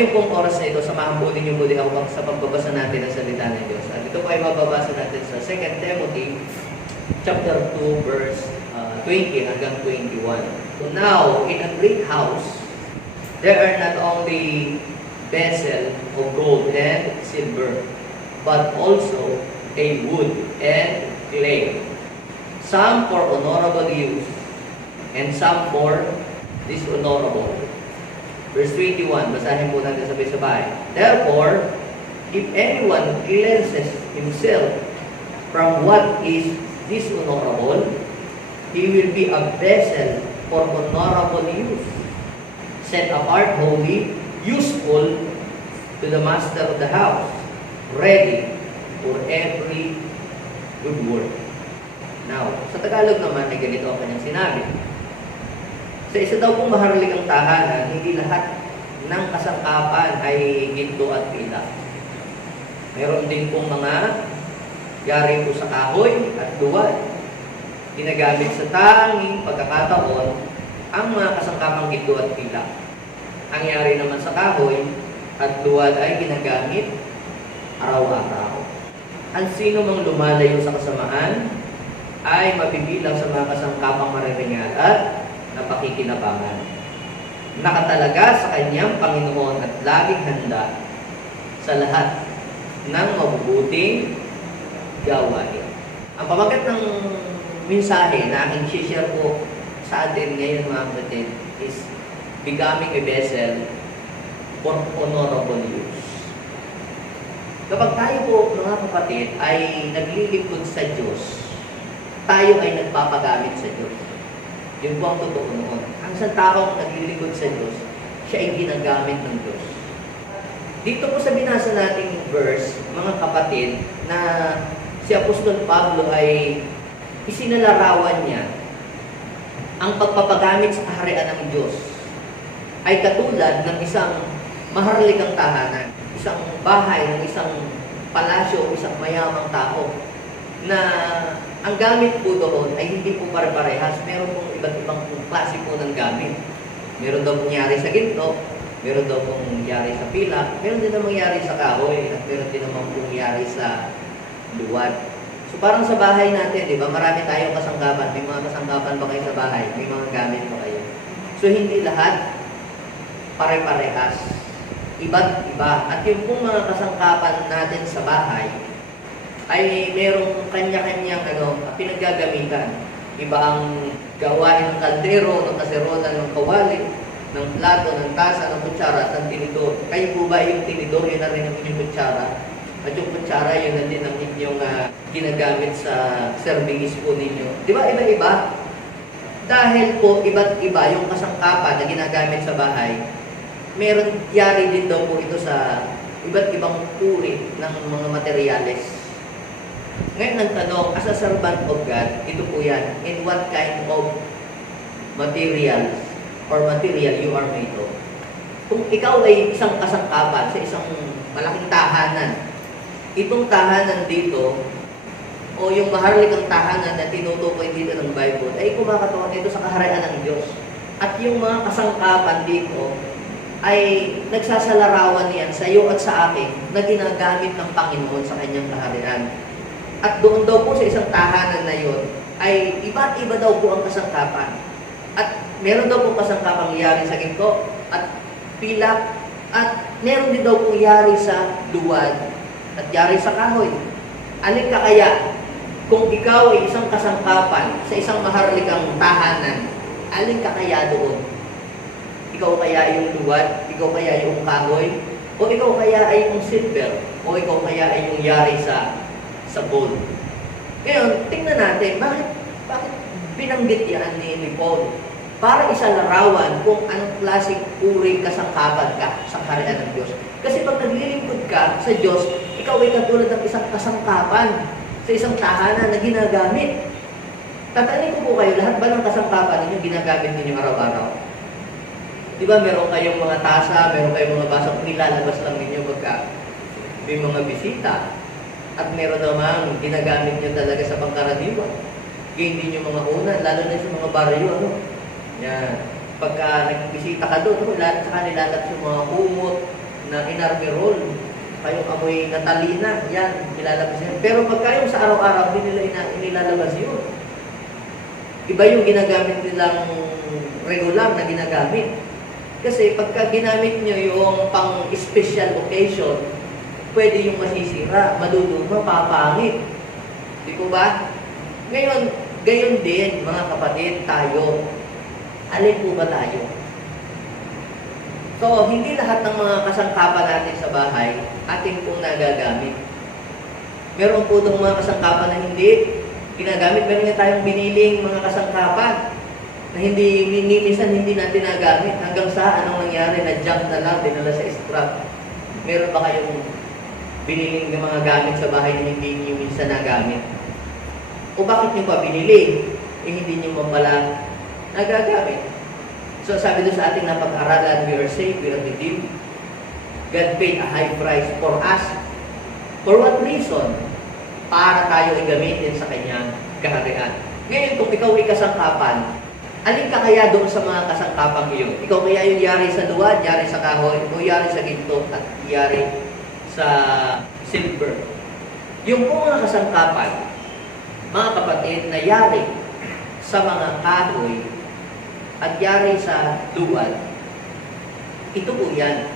ngayon pong oras na ito, samahan po ninyo muli ako sa pagbabasa natin ng salita ng Diyos. At ito po ay mababasa natin sa 2 Timothy chapter 2, verse 20 hanggang 21. So now, in a great house, there are not only vessels of gold and silver, but also a wood and clay, some for honorable use, and some for dishonorable. Verse 21, basahin po natin sabay-sabay. Therefore, if anyone cleanses himself from what is dishonorable, he will be a vessel for honorable use, set apart holy, useful to the master of the house, ready for every good work. Now, sa Tagalog naman ay ganito ang kanyang sinabi. Sa isa daw pong maharlikang tahanan, hindi lahat ng kasangkapan ay ginto at pila. Meron din pong mga yari po sa kahoy at luwad. Ginagamit sa tanging pagkakataon ang mga kasangkapang ginto at pila. Ang yari naman sa kahoy at luwad ay ginagamit araw-araw. Ang sino mang lumalayo sa kasamaan ay mabibilang sa mga kasangkapang mariringal at napakikinabangan. Nakatalaga sa kanyang Panginoon at laging handa sa lahat ng mabubuting gawain. Ang pamagat ng mensahe na aking share po sa atin ngayon mga kapatid is becoming a vessel for honorable use. Kapag tayo po mga kapatid ay naglilingkod sa Diyos, tayo ay nagpapagamit sa Diyos. Yun po ang totoo noon. Ang isang taong naglilingkod sa Diyos, siya ay ginagamit ng Diyos. Dito po sa binasa nating verse, mga kapatid, na si Apostol Pablo ay isinalarawan niya ang pagpapagamit sa kaharian ng Diyos ay katulad ng isang maharlikang tahanan, isang bahay ng isang palasyo, isang mayamang tao, na ang gamit po doon ay hindi po pare-parehas. Meron pong iba't ibang klase po ng gamit. Meron daw pong yari sa ginto, meron daw pong yari sa pila, meron din namang yari sa kahoy, at meron din namang pong yari sa luwad. So parang sa bahay natin, di ba, marami tayong kasangkapan. May mga kasangkapan ba kayo sa bahay? May mga gamit ba kayo? So hindi lahat pare-parehas. Iba't iba. At yung pong mga kasangkapan natin sa bahay, ay merong kanya-kanyang pinaggagamitan. Iba ang gawain ng kaldero, ng kaserola, ng kawali, ng plato, ng tasa, ng kutsara, at ng tinidor. Kayo po ba yung tinidor, yun na rin ang inyong kutsara? At yung kutsara, yun na din ang inyong ginagamit sa servingis po ninyo. Di ba iba-iba? Dahil po iba't iba yung kasangkapan na ginagamit sa bahay, meron yari din daw po ito sa iba't ibang uri ng mga materyales. Ngayon ang tanong, as a servant of God, ito po yan, in what kind of material you are made of? Kung ikaw ay isang kasangkapan sa isang malaking tahanan, itong tahanan dito, o yung maharlikang tahanan na tinutukoy dito ng Bible, ay kumakatawan ito sa kaharian ng Diyos. At yung mga kasangkapan dito, ay nagsasalarawan niyan sa iyo at sa akin na ginagamit ng Panginoon sa kanyang kaharian. At doon daw po sa isang tahanan na yun, ay iba't iba daw po ang kasangkapan. At meron daw po kasangkapang yari sa ginto at pila, at meron din daw po yari sa luwad at yari sa kahoy. Alin ka kaya? Kung ikaw ay isang kasangkapan sa isang maharlikang tahanan, alin ka kaya doon? Ikaw kaya yung luwad? Ikaw kaya yung kahoy? O ikaw kaya ay yung silver? O ikaw kaya ay yung yari sa gold? Ngayon, tingnan natin, bakit binanggit yan ni Paul? Para isalarawan kung anong klaseng uri kasangkapan ka sa kaharian ng Diyos. Kasi pag naglilingkod ka sa Diyos, ikaw ay katulad ng isang kasangkapan sa isang tahanan na ginagamit. Tatanungin ko po kayo, lahat ba ng kasangkapan ninyo ginagamit ninyo araw-araw? Di ba meron kayong mga tasa, meron kayong mga basong nilalabas lang ninyo pagka may mga bisita. At meron namang ginagamit nyo talaga sa pangkaraniwan. Gain din yung mga unan, lalo na sa mga baryo. Yan. Pagka nagbisita ka doon, saka nilalabas yung mga kumot, na inarmirol, kayong amoy natalina, yan, ilalabas yan. Pero pagka yung sa araw-araw, hindi nila inilalabas yun. Iba yung ginagamit nilang regular na ginagamit. Kasi pagka ginamit nyo yung pang-special occasion, pwede yung masisira, maluluma, papangit. Di po ba? Ngayon, gayon din, mga kapatid, tayo. Alin po ba tayo? So, hindi lahat ng mga kasangkapan natin sa bahay, ating pong nagagamit. Meron po itong mga kasangkapan na hindi ginagamit. Meron nga tayong biniling mga kasangkapan na minsan hindi natin nagamit. Hanggang sa anong nangyari, na-jump na lang, dinala sa scrap. Meron ba kayong biniling ng mga gamit sa bahay na hindi nyo minsan nagamit? O bakit nyo pa binili? Hindi nyo pa pala nagagamit. So sabi doon sa ating napag-aralan, we are saved, we are redeemed. God paid a high price for us. For what reason? Para tayo ay gamitin sa kanyang kaharian. Ngayon, kung ikaw ay kasangkapan, alin ka kaya doon sa mga kasangkapang iyon? Ikaw kaya yung yari sa luwad, yari sa kahoy, o yari sa ginto, at yari sa silver? Yung mga kasangkapan, mga kapatid, na yari sa mga kahoy at yari sa luwad, ito po yan.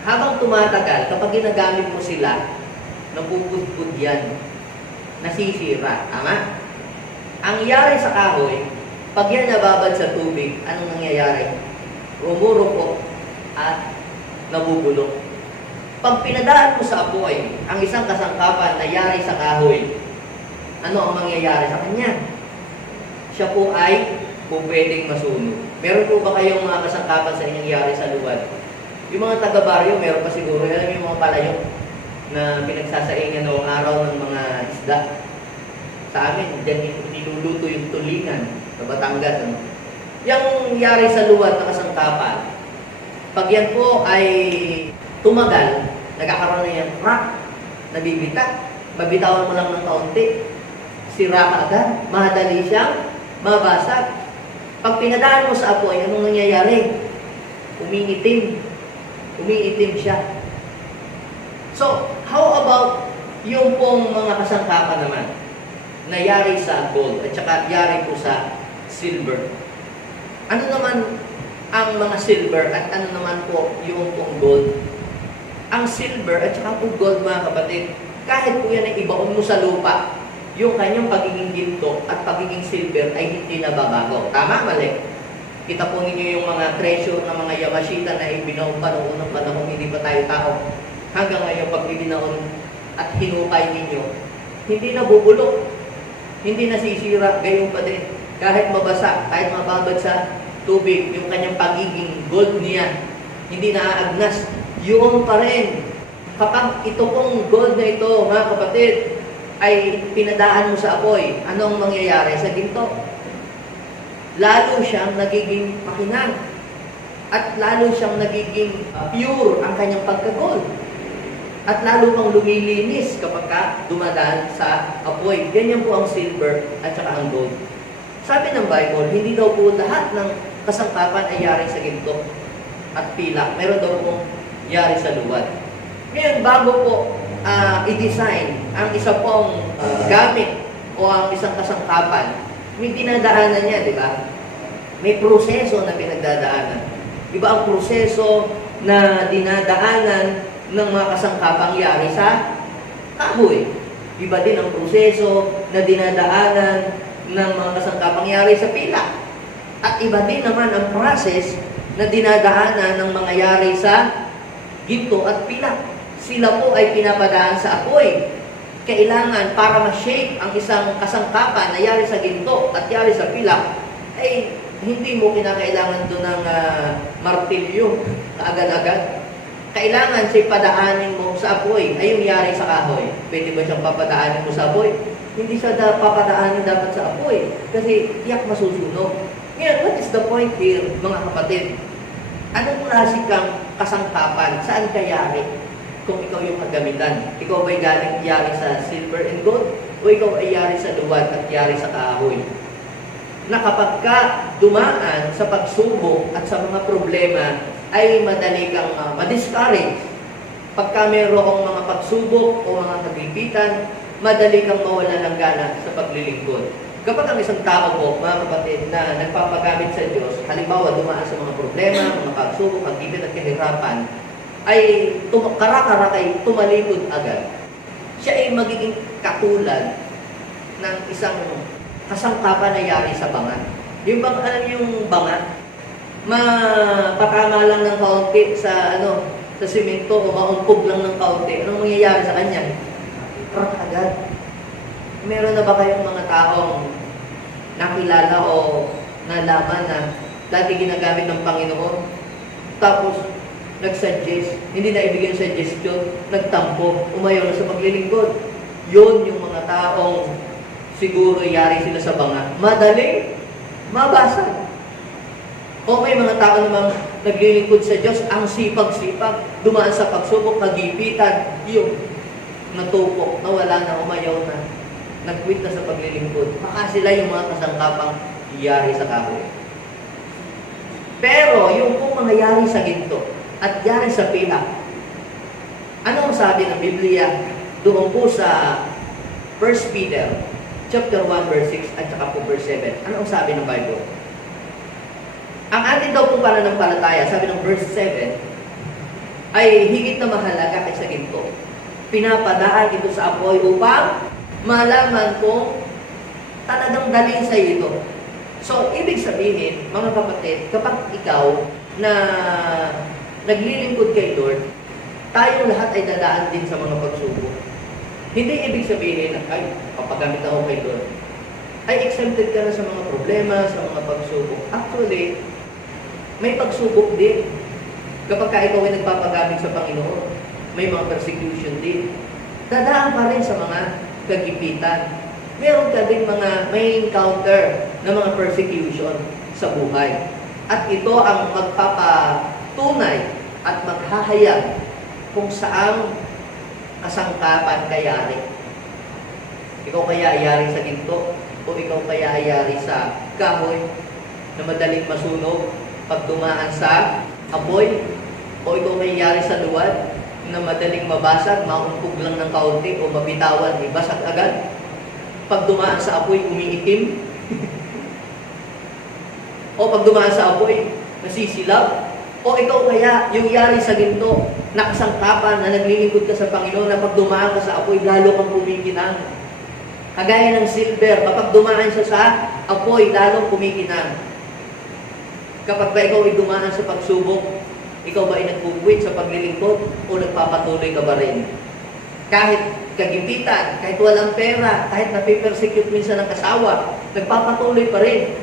Habang tumatagal, kapag ginagamit mo sila, napupudpud yan, nasisira. Tama? Ang yari sa kahoy, pag yan nababad sa tubig, anong nangyayari? Rumurupok at nabubulok. Pag pinadaan mo sa apoy, ang isang kasangkapan na yari sa kahoy, ano ang mangyayari sa kanya? Siya po ay pwedeng masunog. Meron po ba kayong mga kasangkapan sa inyong yari sa luwad? Yung mga taga-baryo, meron pa siguro. Alam yung mga palayok na pinagsasaingan noong araw ng mga isda. Sa amin, dyan niluluto yung tulingan sa Batangas. Ano? Yung yari sa luwad na kasangkapan, pag yan po ay tumagal, nagkakaroon na yan crack, nabibitak, mabitawan mo lang ng kaunti, sira ka agad, madali siyang mabasag. Pag pinadaan mo sa apoy, anong nangyayari? Umiitim. Umiitim siya. So, how about yung pong mga kasangkapan naman na yari sa gold at saka yari po sa silver? Ano naman ang mga silver at ano naman po yung pong gold? Ang silver at saka po gold, mga kapatid, kahit po yan ay ibaon mo sa lupa, yung kanyang pagiging ginto at pagiging silver ay hindi nababago. Tama? Mali? Kita po ninyo yung mga treasure ng mga Yamashita na ibinaon pa noong unang panahon, hindi pa tayo tao. Hanggang ngayon, pag ibinaon at hinukay ninyo, hindi nabubulok, hindi nasisira, gayon pa din. Kahit mabasa, kahit mababad sa tubig, yung kanyang pagiging gold niya, hindi naaagnas, yun pa rin. Kapag ito pong gold na ito, mga kapatid, ay pinadaan mo sa apoy, anong mangyayari sa ginto? Lalo siyang nagiging makinang at lalo siyang nagiging pure ang kanyang pagka-gold at lalo pang lumilinis kapag dumadaan sa apoy. Ganyan po ang silver at saka ang gold. Sabi ng Bible, hindi daw po lahat ng kasangkapan ay yari sa ginto at pilak. Meron daw pong yari sa luwad. Ngayon, bago po i-design ang isa pong gamit o ang isang kasangkapan, may dinadaanan niya, di ba? May proseso na pinagdadaanan. Iba ang proseso na dinadaanan ng mga kasangkapang yari sa kahoy. Iba din ang proseso na dinadaanan ng mga kasangkapang yari sa pila. At iba din naman ang process na dinadaanan ng mga yari sa ginto at pila. Sila po ay pinapadaan sa apoy. Kailangan para ma-shape ang isang kasangkapan na yari sa ginto at yari sa pilak, ay hindi mo kinakailangan doon ng martilyo agad-agad. Kailangan siya padaanin mo sa apoy, ay yung yari sa kahoy. Pwede ba siyang papadaanin mo sa apoy? Hindi siya papadaanin dapat sa apoy kasi tiyak masusunog. Ngayon, what is the point here, mga kapatid? Anong klase kang kasangkapan? Saan ka yari? Kung ikaw yung kagamitan. Ikaw ba'y galing yari sa silver and gold? O ikaw ay yari sa luwad at yari sa kahoy? Na kapag ka dumaan sa pagsubok at sa mga problema, ay madali kang ma-discourage. Pagka mayroong mga pagsubok o mga kagipitan, madali kang mawala ng gana sa paglilingkod. Kapag ang isang tao po, mga kapatid, na nagpapagamit sa Diyos, halimbawa dumaan sa mga problema, mga pagsubok, kagipitan at kahirapan, ay kara-karakay tumalikod agad. Siya ay magiging katulad ng isang kasangkapan na yari sa bangat. Yung alam yung bangat, mapatama lang ng kaunti sa sa simento o maumpog lang ng kaunti. Anong mangyayari sa kanya? Crack agad. Meron na ba kayong mga taong nakilala o nalaman na dati ginagamit ng Panginoon, tapos nag-suggest, hindi na ibigay yung suggestion, nagtampo, umayaw na sa paglilingkod. Yun yung mga taong siguro yari sila sa banga. Madaling mabasa. O may mga tao namang naglilingkod sa Diyos, ang sipag-sipag, dumaan sa pagsubok, kagipitan, yung natupok, nawala na, umayaw na, nag-quit na sa paglilingkod. Baka sila yung mga kasangkapang yari sa kahoy. Pero yung kung mga yari sa ginto at yari sa pilak, ano ang sabi ng Biblia doon po sa 1 Peter chapter 1 verse 6 at saka po verse 7? Ano ang sabi ng Bible? Ang atin daw po pananampalataya, sabi ng verse 7, ay higit na mahalaga kaysa ginto. Pinapadaan ito sa apoy upang malaman kung talagang dalhin sa ito. So, ibig sabihin, mga kapatid, kapag ikaw na naglilingkod kay Lord, tayong lahat ay dadaan din sa mga pagsubok. Hindi ibig sabihin na, ay, papagamit ako kay Lord, ay exempted ka na sa mga problema, sa mga pagsubok. Actually, may pagsubok din. Kapag ikaw ay nagpapagamit sa Panginoon, may mga persecution din. Dadaan pa rin sa mga kagipitan. Meron ka din may encounter na mga persecution sa buhay. At ito ang magpapatunay at maghahayag kung saan kasangkapan kayari. Ikaw kaya ayari sa ginto o ikaw kaya ayari sa kahoy na madaling masunog pag dumaan sa apoy, o ikaw kaya ayari sa luwad na madaling mabasag, maumpog lang ng kaunti o mabitawan, ibasag agad. Pag dumaan sa apoy, umiitim. O pag dumaan sa apoy, nasisilab. O ikaw kaya, yung yari sa ginto, nakasangkapan na naglilingkod ka sa Panginoon, na pag dumaan ka sa apoy, lalo kang kumikinang. Kagaya ng silver, kapag dumaan siya sa apoy, lalo kumikinang. Kapag ba ikaw ay dumaan sa pagsubok, ikaw ba ay nagpupuwit sa paglilingkod o nagpapatuloy ka ba rin? Kahit kagipitan, kahit walang pera, kahit napipersecute minsan ng kasawa, nagpapatuloy pa rin.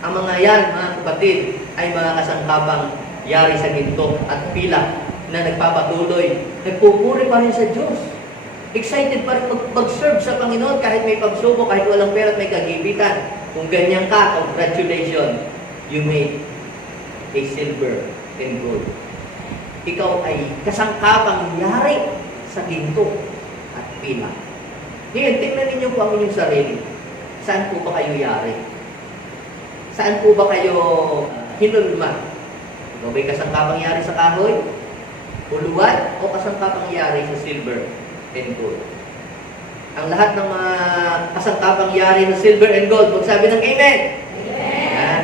Ang mga yan, mga kapatid, ay mga kasangkapang yari sa ginto at pilak na nagpapatuloy. Nagpupuri pa rin sa Diyos. Excited pa rin mag-serve sa Panginoon kahit may pagsubok, kahit walang pera at may kagipitan. Kung ganyan ka, congratulations, you made a silver and gold. Ikaw ay kasangkapang yari sa ginto at pilak. Ngayon, tingnan ninyo po ang inyong sarili. Saan po ba kayo yari? Saan po ba kayo hinulma? Ikaw ba'y kasangkapang yari sa kahoy, o luwad, o kasangkapang yari sa silver and gold? Ang lahat ng mga kasangkapang yari sa silver and gold, magsabi ng Amen! Amen!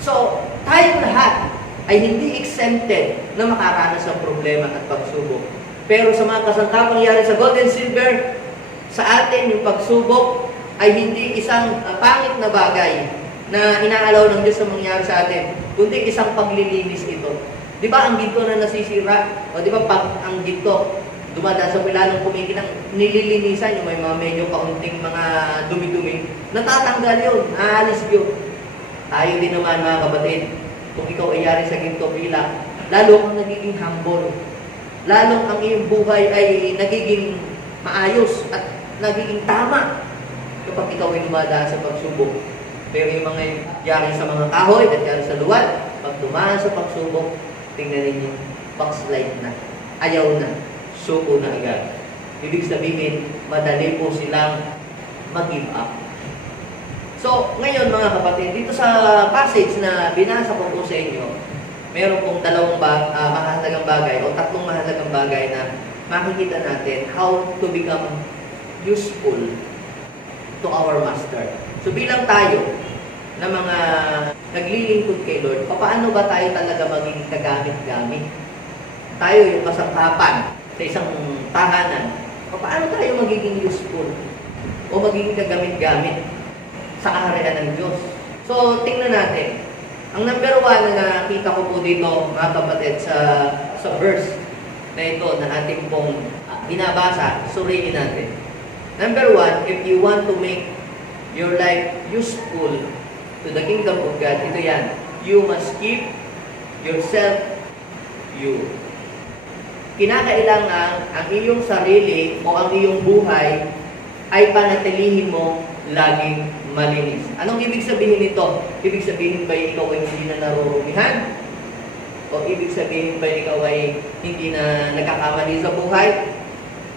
So, tayong lahat ay hindi exempted na makaranas ng problema at pagsubok. Pero sa mga kasangkapang yari sa gold and silver, sa atin yung pagsubok ay hindi isang pangit na bagay na inaalaw ng Diyos na mangyari sa atin, kundi isang paglilinis ito. Di ba ang ginto na nasisira? O di ba pag ang ginto dumadaan sa pilanong kumikinang, nililinisan yung may mga medyo kaunting mga dumi-dumi, natatanggal yun, naalis yun. Tayo din naman mga kapatid, kung ikaw ay yari sa ginto pilak, lalo kang nagiging humble. Lalong ang iyong buhay ay nagiging maayos at nagiging tama kapag ikaw ay dumadaan sa pagsubok. Pero yung mga yari sa mga kahoy at yari sa luwad, pag dumaan sa pagsubok, tingnan ninyo, backslide na, ayaw na, suko na agad. Ibig sabihin, madali po silang mag-give up. So, ngayon mga kapatid, dito sa passage na binasa ko po sa inyo, meron pong mahalagang bagay o tatlong mahalagang bagay na makikita natin how to become useful to our Master. So, bilang tayo na mga naglilingkod kay Lord, paano ba tayo talaga maging kagamit-gamit? Tayo yung kasangkapan sa isang tahanan, paano tayo magiging useful o magiging kagamit-gamit sa kaharian ng Diyos? So, tingnan natin. Ang number 1 na nakita ko po dito, mga kapatid, sa verse na ito na ating pong binabasa, suriin natin. Number 1, if you want to make your life useful to the kingdom of God, ito yan. You must keep yourself you. Kinakailangan ang iyong sarili o ang iyong buhay ay panatilihin mo laging malinis. Anong ibig sabihin nito? Ibig sabihin ba ikaw ay hindi na narurumihan? O ibig sabihin ba ikaw ay hindi na nagkakamali sa buhay?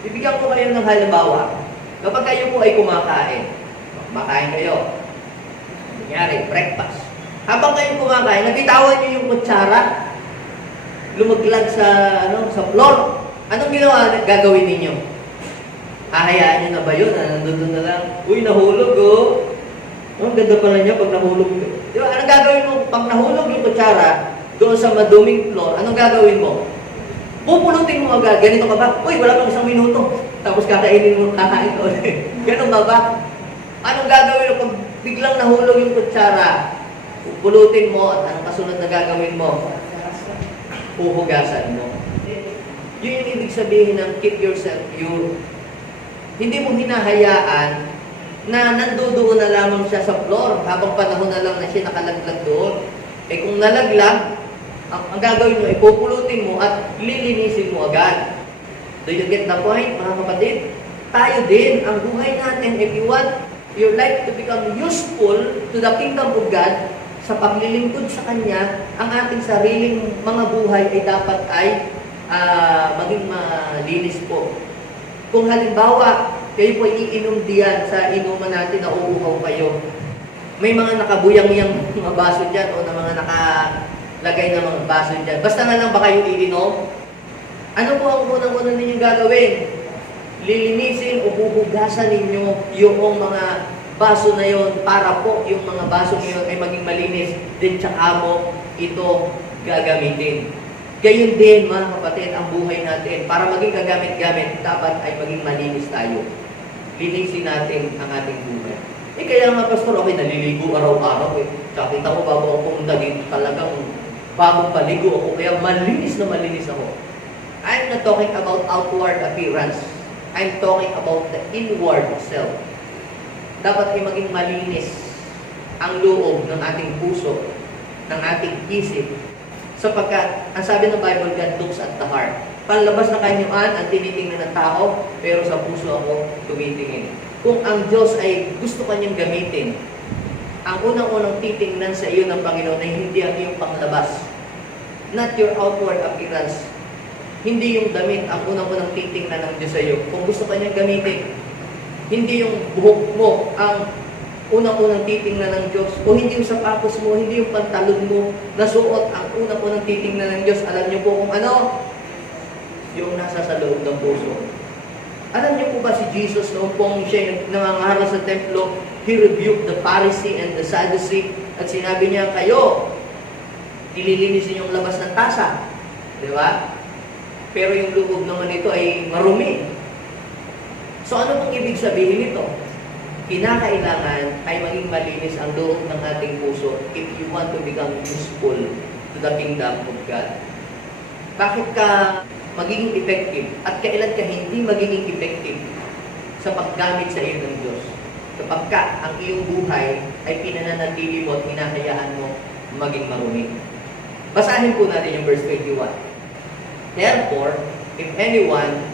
Bibigyan ko kayo ng halimbawa. Kapag kayo po ay kumakain kayo. Kunyari, breakfast. Habang kayo kumakain, nabitawan niyo yung kutsara, lumaglag sa floor. Anong gagawin ninyo? Hahayaan nyo na ba yun? Nandun na lang. Uy, nahulog oh. Ang ganda pala niya pag nahulog. Di ba? Anong gagawin mo? Pag nahulog yung kutsara doon sa maduming floor, anong gagawin mo? Pupulutin mo agad. Ganito ka ba? Uy, wala pang 1 minuto. Tapos kakainin mo, kakain ko. Ganun ba? Anong gagawin mo pag biglang nahulog yung kutsara? Pupulutin mo at anong kasunod na gagawin mo? Puhugasan mo. Yun yung ibig sabihin ng keep yourself pure. Hindi mo hinahayaan na nandoon na lamang siya sa floor habang panahon na lang na siya nakalaglag doon. Eh kung nalaglag, ang gagawin mo, ipupulutin mo at lilinisin mo agad. Do you get the point, mga kapatid? Tayo din, ang buhay natin, if you want your life to become useful to the kingdom of God, sa paglilingkod sa Kanya, ang ating sariling mga buhay ay dapat maging malinis po. Kung halimbawa, kayo po iinom diyan sa inuman natin na uuhaw kayo, may mga nakabuyang-yang mga baso dyan o na mga nakalagay na mga baso dyan. Basta na lang ba kayo iinom? Ano po ang unang-unang ninyong gagawin? Lilinisin o huhugasan ninyo yung mga baso na yon para po yung mga baso ngayon ay maging malinis, din tsaka mo ito gagamitin. Gayon din mga kapatid, ang buhay natin, para maging kagamit-gamit, dapat ay maging malinis tayo. Linisin natin ang ating buhay. Kaya nga pastor, okay, naliligo araw-araw eh. Tsaka kita ko bago ako pumunta dito, talagang bagong paligo ako, kaya malinis na malinis ako. I'm not talking about outward appearance. I'm talking about the inward self. Dapat ay maging malinis ang loob ng ating puso, ng ating isip, sapagkat, ang sabi ng Bible, God looks at the heart. Panlabas na kanyuan ang tinitingnan ng tao, pero sa puso ako tumitingin. Kung ang Diyos ay gusto kanyang gamitin, ang unang-unang titingnan sa iyo ng Panginoon ay hindi ang iyong panglabas. Not your outward appearance. Hindi yung damit ang unang-unang titingnan ng Diyos sa iyo. Kung gusto kanyang gamitin, hindi yung buhok mo ang unang-unang titingnan ng Diyos, o hindi yung sapatos mo, hindi yung pantalon mo na suot ang unang-unang titingnan ng Diyos. Alam niyo po kung ano? Yung nasa sa loob ng puso. Alam niyo po ba si Jesus noong pong siya nangangaral sa templo, He rebuked the Pharisee and the Sadducee at sinabi niya, kayo, ililinisin yung labas ng tasa. Di ba? Pero yung loob naman ito ay marumi. So ano pong ibig sabihin nito? Kinakailangan ay maging malinis ang loob ng ating puso if you want to become useful to the kingdom of God. Bakit ka magiging effective at kailan ka hindi magiging effective sa paggamit sa iyo ng Diyos? Kapag ang iyong buhay ay pinananatili mo at hinahayaan mo maging marumi. Basahin po natin yung verse 21. Therefore, if anyone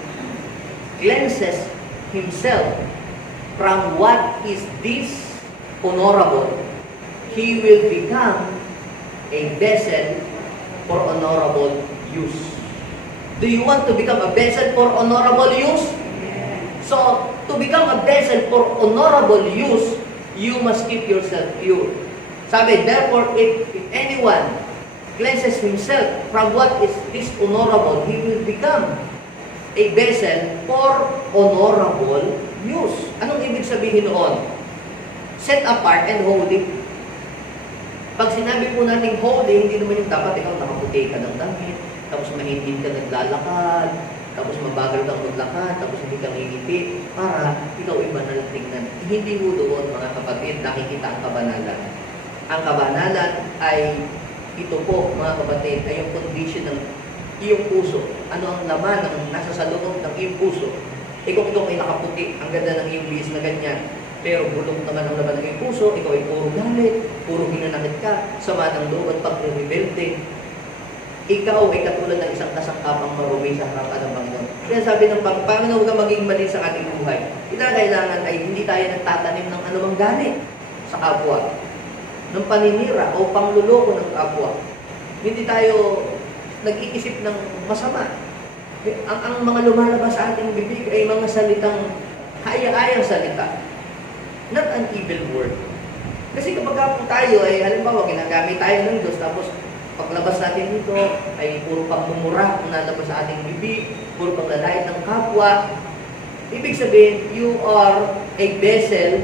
cleanses himself from what is dishonorable, he will become a vessel for honorable use. Do you want to become a vessel for honorable use? So, to become a vessel for honorable use, you must keep yourself pure. Sabi, therefore, if anyone cleanses himself from what is dishonorable, he will become a vessel for honorable use. Anong ibig sabihin noon? Set apart and holy. Pag sinabi po natin holy, hindi naman yung dapat ikaw nakaputi ka ng damit, tapos mahindi ka naglalakad, tapos mabagal kang maglakad, tapos hindi ka ngingiti, para ikaw ay banal tingnan. Hindi mo doon, mga kapatid, nakikita ang kabanalan. Ang kabanalan ay ito po, mga kapatid, ay yung condition ng iyong puso. Ano ang laman ng nasa sa loob ng iyong puso? Ikaw ay nakaputi, ang ganda ng iyong bihis na ganyan. Pero bulok naman ang laman ng iyong puso, ikaw ay puro galit, puro hinanakit ka, sama ng loob at pagre-rebelde. Ikaw ay katulad ng isang kasangkapang marumi sa harapan ng Panginoon. Kaya sabi ng Panginoon, huwag kang maging mali sa ating buhay. Kailangan ay hindi tayo nagtatanim ng anumang galit sa kapwa, ng paninira o pangluloko ng kapwa. Hindi tayo nag-iisip ng masama. Ang mga lumalabas sa ating bibig ay mga salitang haya-ayang salita. Not an evil word. Kasi kapag tayo ay halimbawa ginagamit tayo ng Diyos, tapos paglabas natin dito ay puro pagmumura ang nalabas sa ating bibig, puro paglalait ng kapwa. Ibig sabihin, you are a vessel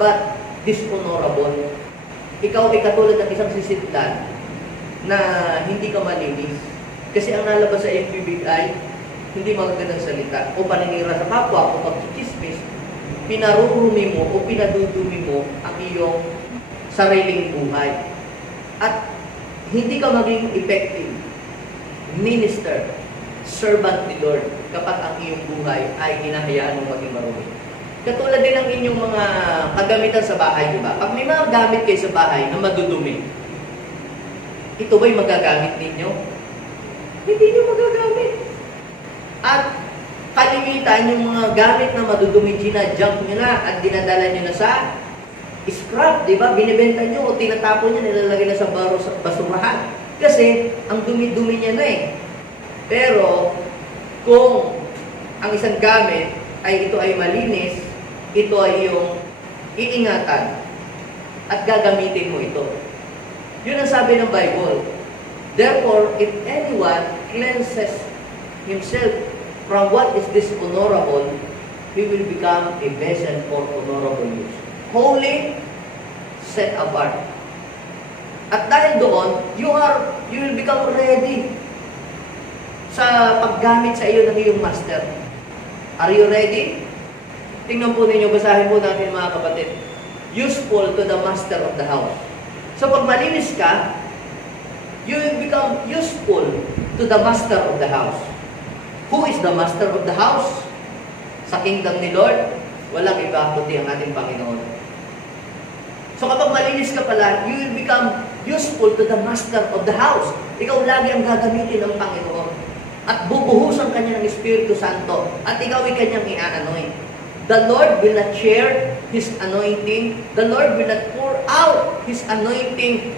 but dishonorable. Ikaw ay katulad ng isang sisidlan na hindi ka malinis. Kasi ang nalabas sa iyong bibig ay hindi magagandang salita o paninira sa kapwa o pagkikismis. Pinarurumi mo o pinadudumi mo ang iyong sariling buhay. At hindi ka maging effective minister, servant ni Lord kapag ang iyong buhay ay hinahayaan mo maging marumi. Katulad din ng inyong mga kagamitan sa bahay, di ba? Pag may mga gamit kayo sa bahay na madudumi, ito ba'y magagamit ninyo? Hindi nyo magagamit. At kalimitan yung mga gamit na madudumi, ginajunk nyo na at dinadala nyo na sa scrap, di ba? Binibenta nyo o tinatapon nyo, nilalagay na sa basurahan. Kasi, ang dumi-dumi niya na eh. Pero, kung ang isang gamit ay ito ay malinis, ito ay yung iingatan at gagamitin mo ito. Yun ang sabi ng Bible. Therefore, if anyone cleanses himself from what is dishonorable, he will become a vessel for honorable use. Holy, set apart. At dahil doon, you will become ready sa paggamit sa iyo ng iyong master. Are you ready? Tingnan po ninyo, basahin po natin mga kapatid. Useful to the master of the house. So pag malinis ka, you will become useful to the master of the house. Who is the master of the house? Sa kingdom ni Lord, walang iba kundi ang ating Panginoon. So kapag malinis ka pala, you will become useful to the master of the house. Ikaw lagi ang gagamitin ng Panginoon. At bubuhusan kanya ng Espiritu Santo. At ikaw ay kanyang i-anoint. The Lord will not share His anointing. The Lord will not pour out His anointing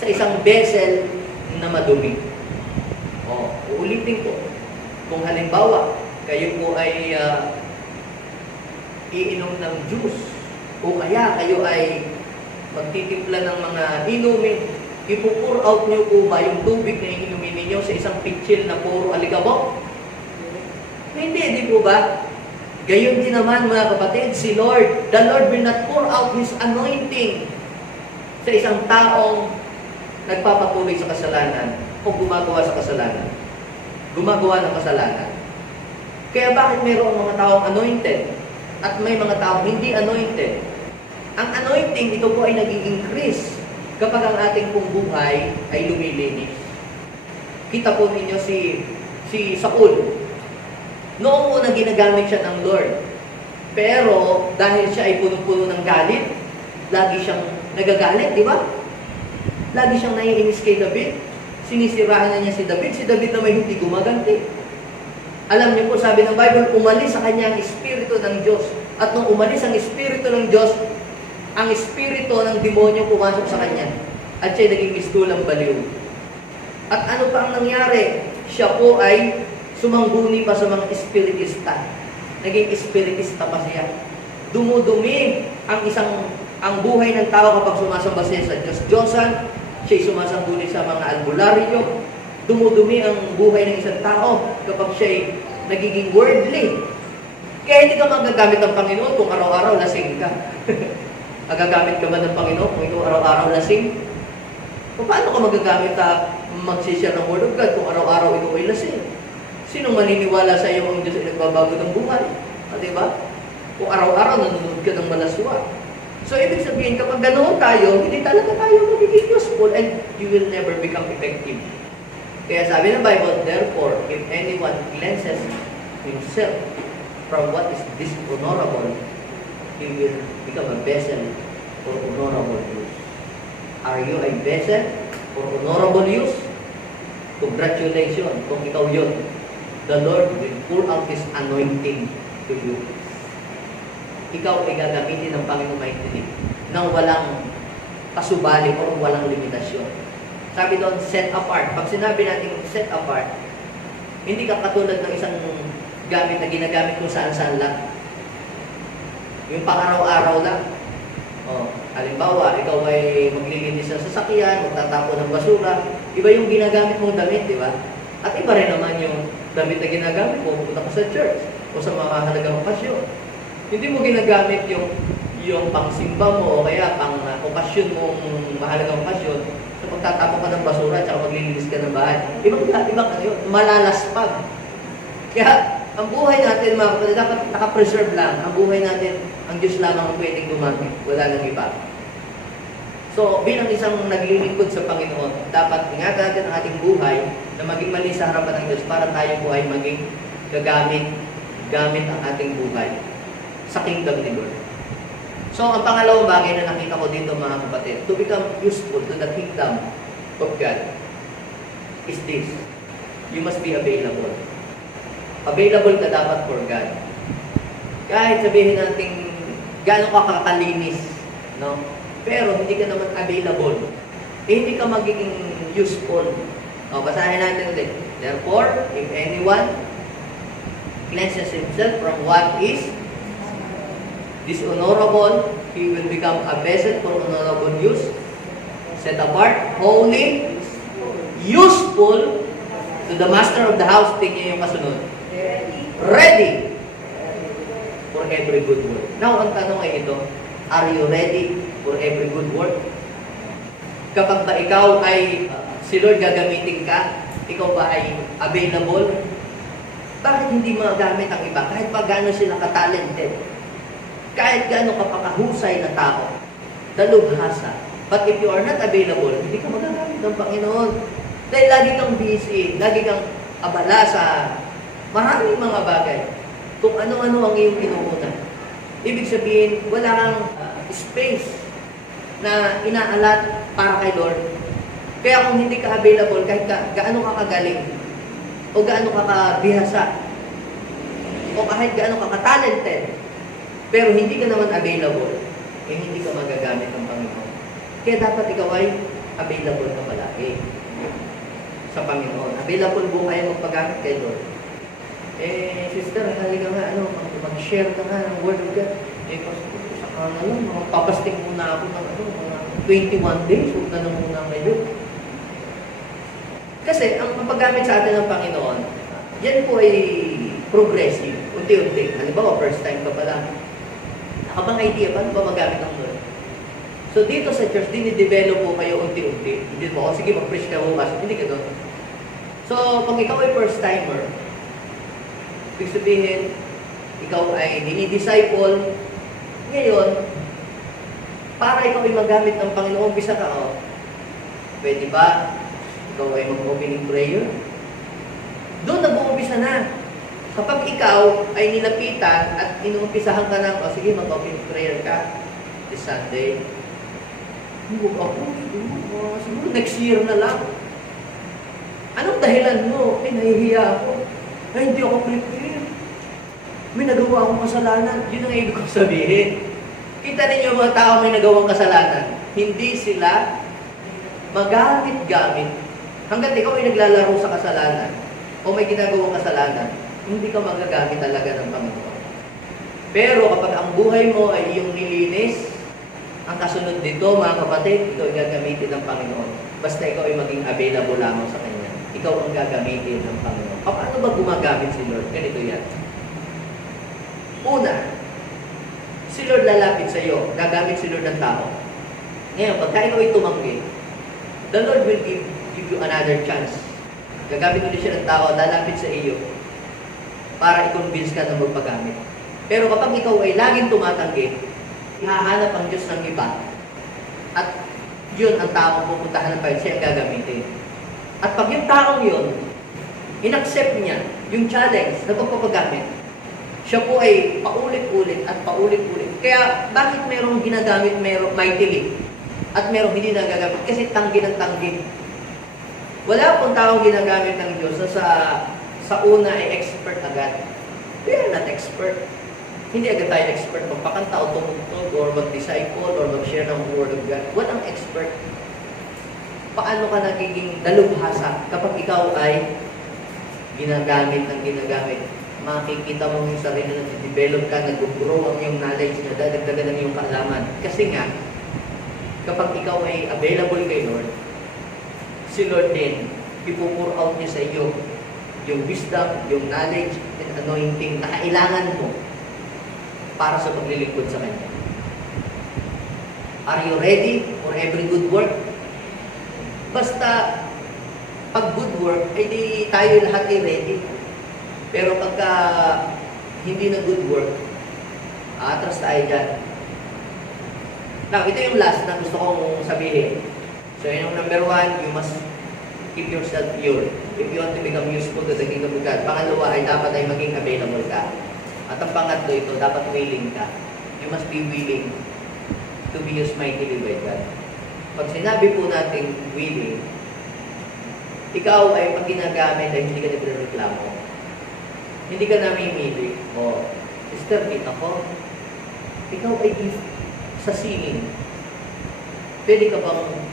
sa isang vessel na madumi. Uulitin ko. Kung halimbawa, kayo po ay iinom ng juice, o kaya kayo ay magtitimpla ng mga inumin, ipo-pour out niyo po ba yung tubig na iinumin ninyo sa isang pitsil na puro alikabok? Hindi, di po ba? Gayon din naman mga kapatid, si Lord, the Lord will not pour out His anointing sa isang taong nagpapatuloy sa kasalanan o gumagawa sa kasalanan. Gumagawa ng kasalanan. Kaya bakit mayroong mga taong anointed at may mga taong hindi anointed? Ang anointing, ito po ay nag-i-increase kapag ang ating pong buhay ay lumilinis. Kita po ninyo si Saul. Noong una ginagamit siya ng Lord. Pero dahil siya ay punong-puno ng galit, lagi siyang nagagalit, di ba? Lagi siyang naiinis kay David. Sinisiraan na niya si David. Si David na may hindi gumaganti. Alam niyo po, sabi ng Bible, umalis sa kanya ang Espiritu ng Diyos. At nung umalis ang Espiritu ng Diyos, ang Espiritu ng demonyo pumasok sa kanya. At siya naging mistulang baliw. At ano pa ang nangyari? Siya po ay sumangguni pa sa mga espiritista. Naging espiritista pa siya. dumudumi ang buhay ng tao kapag sumasamba siya sa Diyos-Diyosan, siya'y sumasangguni sa mga albularyo. Dumudumi ang buhay ng isang tao kapag siya'y nagiging worldly. Kaya hindi ka magagamit ng Panginoon kung araw-araw lasing ka. Magagamit ka ba ng Panginoon kung ikaw araw-araw lasing? Paano ka magagamit magsishare ng Word of God kung araw-araw ikaw ay lasing? Sinong maniniwala sa iyo ang Diyos ay nagbabago ng buhay? Diba? Kung araw-araw nanonood ka ng malaswa. So, ibig sabihin, kapag ganoon tayo, hindi talaga tayo magiging useful and you will never become effective. Kaya sabi ng Bible, therefore, if anyone cleanses himself from what is dishonorable, he will become a vessel for honorable use. Are you a vessel for honorable use? Congratulations kung ikaw yun. The Lord will pour out His anointing to you. Ikaw ay gagamitin ng Panginoon maitindig nang walang kasubali o walang limitasyon. Sabi doon, set apart. Pag sinabi natin set apart, hindi ka katulad ng isang gamit na ginagamit kung saan-saan lang. Yung pang-araw-araw lang. Halimbawa, ikaw ay maglilinis ng sasakyan, magtatapon ng basura. Iba yung ginagamit mong damit, di ba? At iba rin naman yung damit na ginagamit mo, pupunta ka sa church o sa mga mahalagang okasyon. Hindi mo ginagamit yung pang-simba mo o kaya pang-okasyon mong mahalagang okasyon sa pagtatapon ka ng basura at maglilinis ka ng bahay. Ibang ano yun, malalaspag. Kaya, ang buhay natin, mga kapatid, dapat nakapreserve lang. Ang buhay natin, ang Diyos lamang ang pwedeng gumamit. Wala nang iba. So, bilang isang naglilingkod sa Panginoon, dapat ingatan natin ang ating buhay na maging mali sa harapan ng Diyos para tayo po ay maging gamit ang ating buhay sa kingdom ni Lord. So, ang pangalawang bagay na nakita ko dito, mga kapatid, to become useful to the kingdom of God is this. You must be available. Available ka dapat for God. Kahit sabihin natin gaano ka kakalinis, no? Pero hindi ka naman available. Hindi ka magiging useful. Basahin natin ulit. Therefore, if anyone cleanses himself from what is dishonorable, he will become a vessel for honorable use, set apart, holy, useful to the master of the house. Tingnan yung kasunod. Ready for every good work. Now, ang tanong ay ito, are you ready for every good work? Kapag ba ikaw ay, si Lord gagamitin ka, ikaw ba ay available? Bakit hindi magamit ang iba? Kahit pa gaano sila ka-talented, kahit gaano ka pakahusay na tao, dalubhasa. But if you are not available, hindi ka magagamit ng Panginoon. Dahil lagi kang busy, lagi kang abala sa maraming mga bagay. Kung ano-ano ang iyong inuuna. Ibig sabihin, wala kang space na inaalat para kay Lord. Kaya kung hindi ka available, kahit gaano ka kagaling, o gaano ka kabihasa, o kahit gaano ka ka-talented, pero hindi ka naman available, hindi ka magagamit ng Panginoon. Kaya dapat ikaw ay available ka palagi sa Panginoon. Available po kayo magpagamit kay Lord. Sister, halika nga, mag-share ka nga ng Word of God. Saka na lang, papasting muna ako ng mga 21 days, huwag ka na muna ngayon. Kasi, ang paggamit sa atin ng Panginoon, yan po ay progressive, unti-unti. Halimbawa, first time ka pa lang. Nakabang idea, paano ba magamit ang Lord? So, dito sa church, dinidevelop po kayo unti-unti. Hindi mo, sige, mag-preach ka bukas. Hindi ka doon. So, pag ikaw ay first timer, ibig sabihin, ikaw ay dinidisciple, ngayon, para ikaw ay magamit ng Panginoon, umpisa ka, pwede ba ikaw ay mag-opening prayer? Doon nag-uumpisa na. Kapag ikaw ay nilapitan at inuumpisahan ka ng, sige, mag-opening prayer ka this Sunday, huwag ako, siguro next year na lang. Anong dahilan mo? Nahihiya ako. Hindi ako prepare. May nagawa akong kasalanan. Yun ang ibig kong sabihin. Kita ninyo mga tao may nagawang kasalanan. Hindi sila magamit-gamit. Hanggat ikaw ay naglalaro sa kasalanan o may ginagawang kasalanan, hindi ka magagamit talaga ng Panginoon. Pero kapag ang buhay mo ay iyong nilinis, ang kasunod dito, mga kapatid, ito ay gagamitin ng Panginoon. Basta ikaw ay maging available lamang sa Kanya. Ikaw ang gagamitin ng Panginoon. Paano ba gumagamit si Lord? Ganito yan. Una, si Lord lalapit sa iyo. Gagamit si Lord ng tao. Ngayon, pagka ikaw ay tumanggi, the Lord will give you another chance. Gagamit ulit siya ng tao, lalapit sa iyo para i-convince ka na magpagamit. Pero kapag ikaw ay laging tumatanggi, hahanap ang Diyos ng iba. At yun ang taong pupuntahan ng Panginoon, siya ang gagamitin. At pag yung taong yun, in-accept niya yung challenge na pagpapagamit, siya po ay paulit-ulit at paulit-ulit. Kaya bakit merong ginagamit, merong mightily, at merong hindi nagagamit? Kasi tanggi ng tanggi. Wala pong taong ginagamit ng Diyos na sa una ay expert agad. We are not expert. Hindi agad tayo expert magpakanta o tumugtog or mag-disciple or mag-share ng Word of God. Walang expert. Paano ka nagiging dalubhasa kapag ikaw ay ginagamit ng ginagamit? Makikita mo yung sarili na develop ka, nag-grow ang iyong knowledge na dadagdagan ng iyong kaalaman. Kasi nga, kapag ikaw ay available kay Lord, si Lord din, ipupur out niya sa iyo yung wisdom, yung knowledge, and anointing na kailangan mo para sa paglilingkod sa Kanya. Are you ready for every good work? Basta, pag good work, ay di tayo lahat ay ready. Pero pagka hindi na good work, atras tayo dyan. Now, ito yung last na gusto kong sabihin. So, yung number one, you must keep yourself pure. If you want to become useful to the kingdom of God. Pangalawa ay dapat ay maging available ka. At ang pangatlo ito, dapat willing ka. You must be willing to be used mightily by God. Pag sinabi po natin willing, ikaw ay pag ginagamit ay hindi ka nagre-reklamo. Hindi ka namimili. O, sister, kita ko, ikaw ay gift sa singing. Pwede ka bang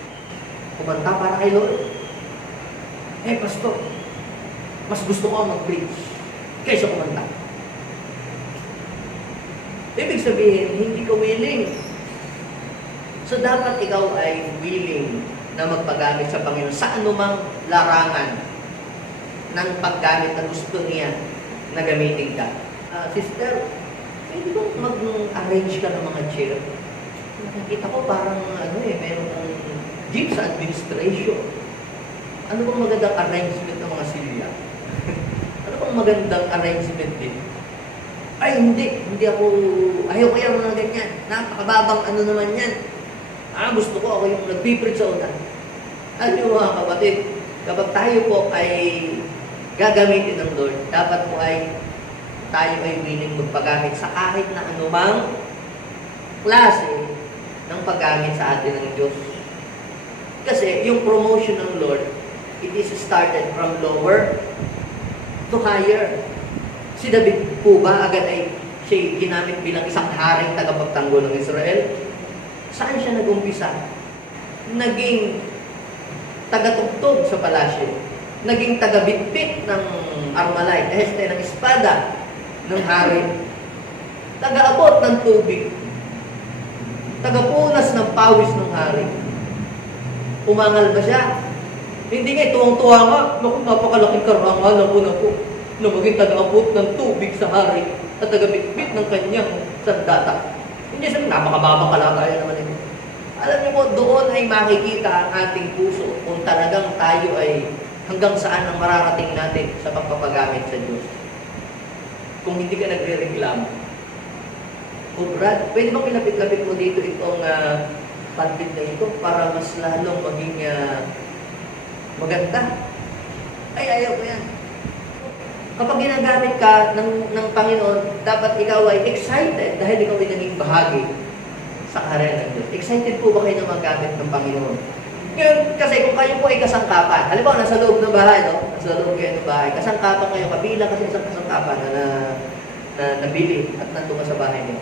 kumanta para kay Lord? Eh, pastor, mas gusto ko mag-preach kaysa kumanta. Ibig sabihin, hindi ka willing. So, dapat ikaw ay willing na magpagamit sa Panginoon sa anumang larangan ng paggamit na gusto niya na gamitin ka. Sister, pwede ba mag-arrange ka ng mga chair? Nakikita ko parang meron ng jeep sa administration. Ano bang magandang arrangement ng mga silya? Ano bang magandang arrangement din? Ay, hindi ako, ayaw kaya mga ganyan. Napakababang ano naman yan. Gusto ko ako yung nagpiprit sa una. Alam niyo mga kapatid, kapag tayo po ay gagamitin ng Lord, dapat po ay tayo ay willing magpagamit sa kahit na anumang klase ng paggamit sa atin ng Diyos. Kasi yung promotion ng Lord, it is started from lower to higher. Si David po ba agad ay siya ginamit bilang isang haring tagapagtanggol ng Israel? Saan siya nag-umpisa? Naging tagatugtog sa palasyo. Naging tagabitbit ng armalay, ng espada ng hari. Tagaabot ng tubig. Tagapunas ng pawis ng hari. Umangal ba siya? Hindi nga, tuwang-tuwa nga. Naku, napakalaking karangalan ko na po na maging tagaabot ng tubig sa hari at tagabitbit ng kanyang sandata. Hindi siya, napakababang kalagayan naman ito. Alam niyo po, doon ay makikita ang ating puso kung talagang tayo ay hanggang saan ang mararating natin sa pagpapagamit sa Diyos. Kung hindi ka nagre-reklamo. Brad, pwede bang ilapit-lapit mo dito itong pulpit na ito para mas lalong maging maganda? Ay, ayaw ko yan. Kapag ginagamit ka ng Panginoon, dapat ikaw ay excited dahil ikaw ay naging bahagi sa karera ng Diyos. Excited po ba kayo na magamit ng Panginoon? Ngayon, kasi kung kayo po ay kasangkapan, halimbawa, nasa loob ng bahay, no? Nasa loob kayo ng bahay, kasangkapan kayo, kabilang kasi isang kasangkapan na nabili at nandun ka sa bahay niyo.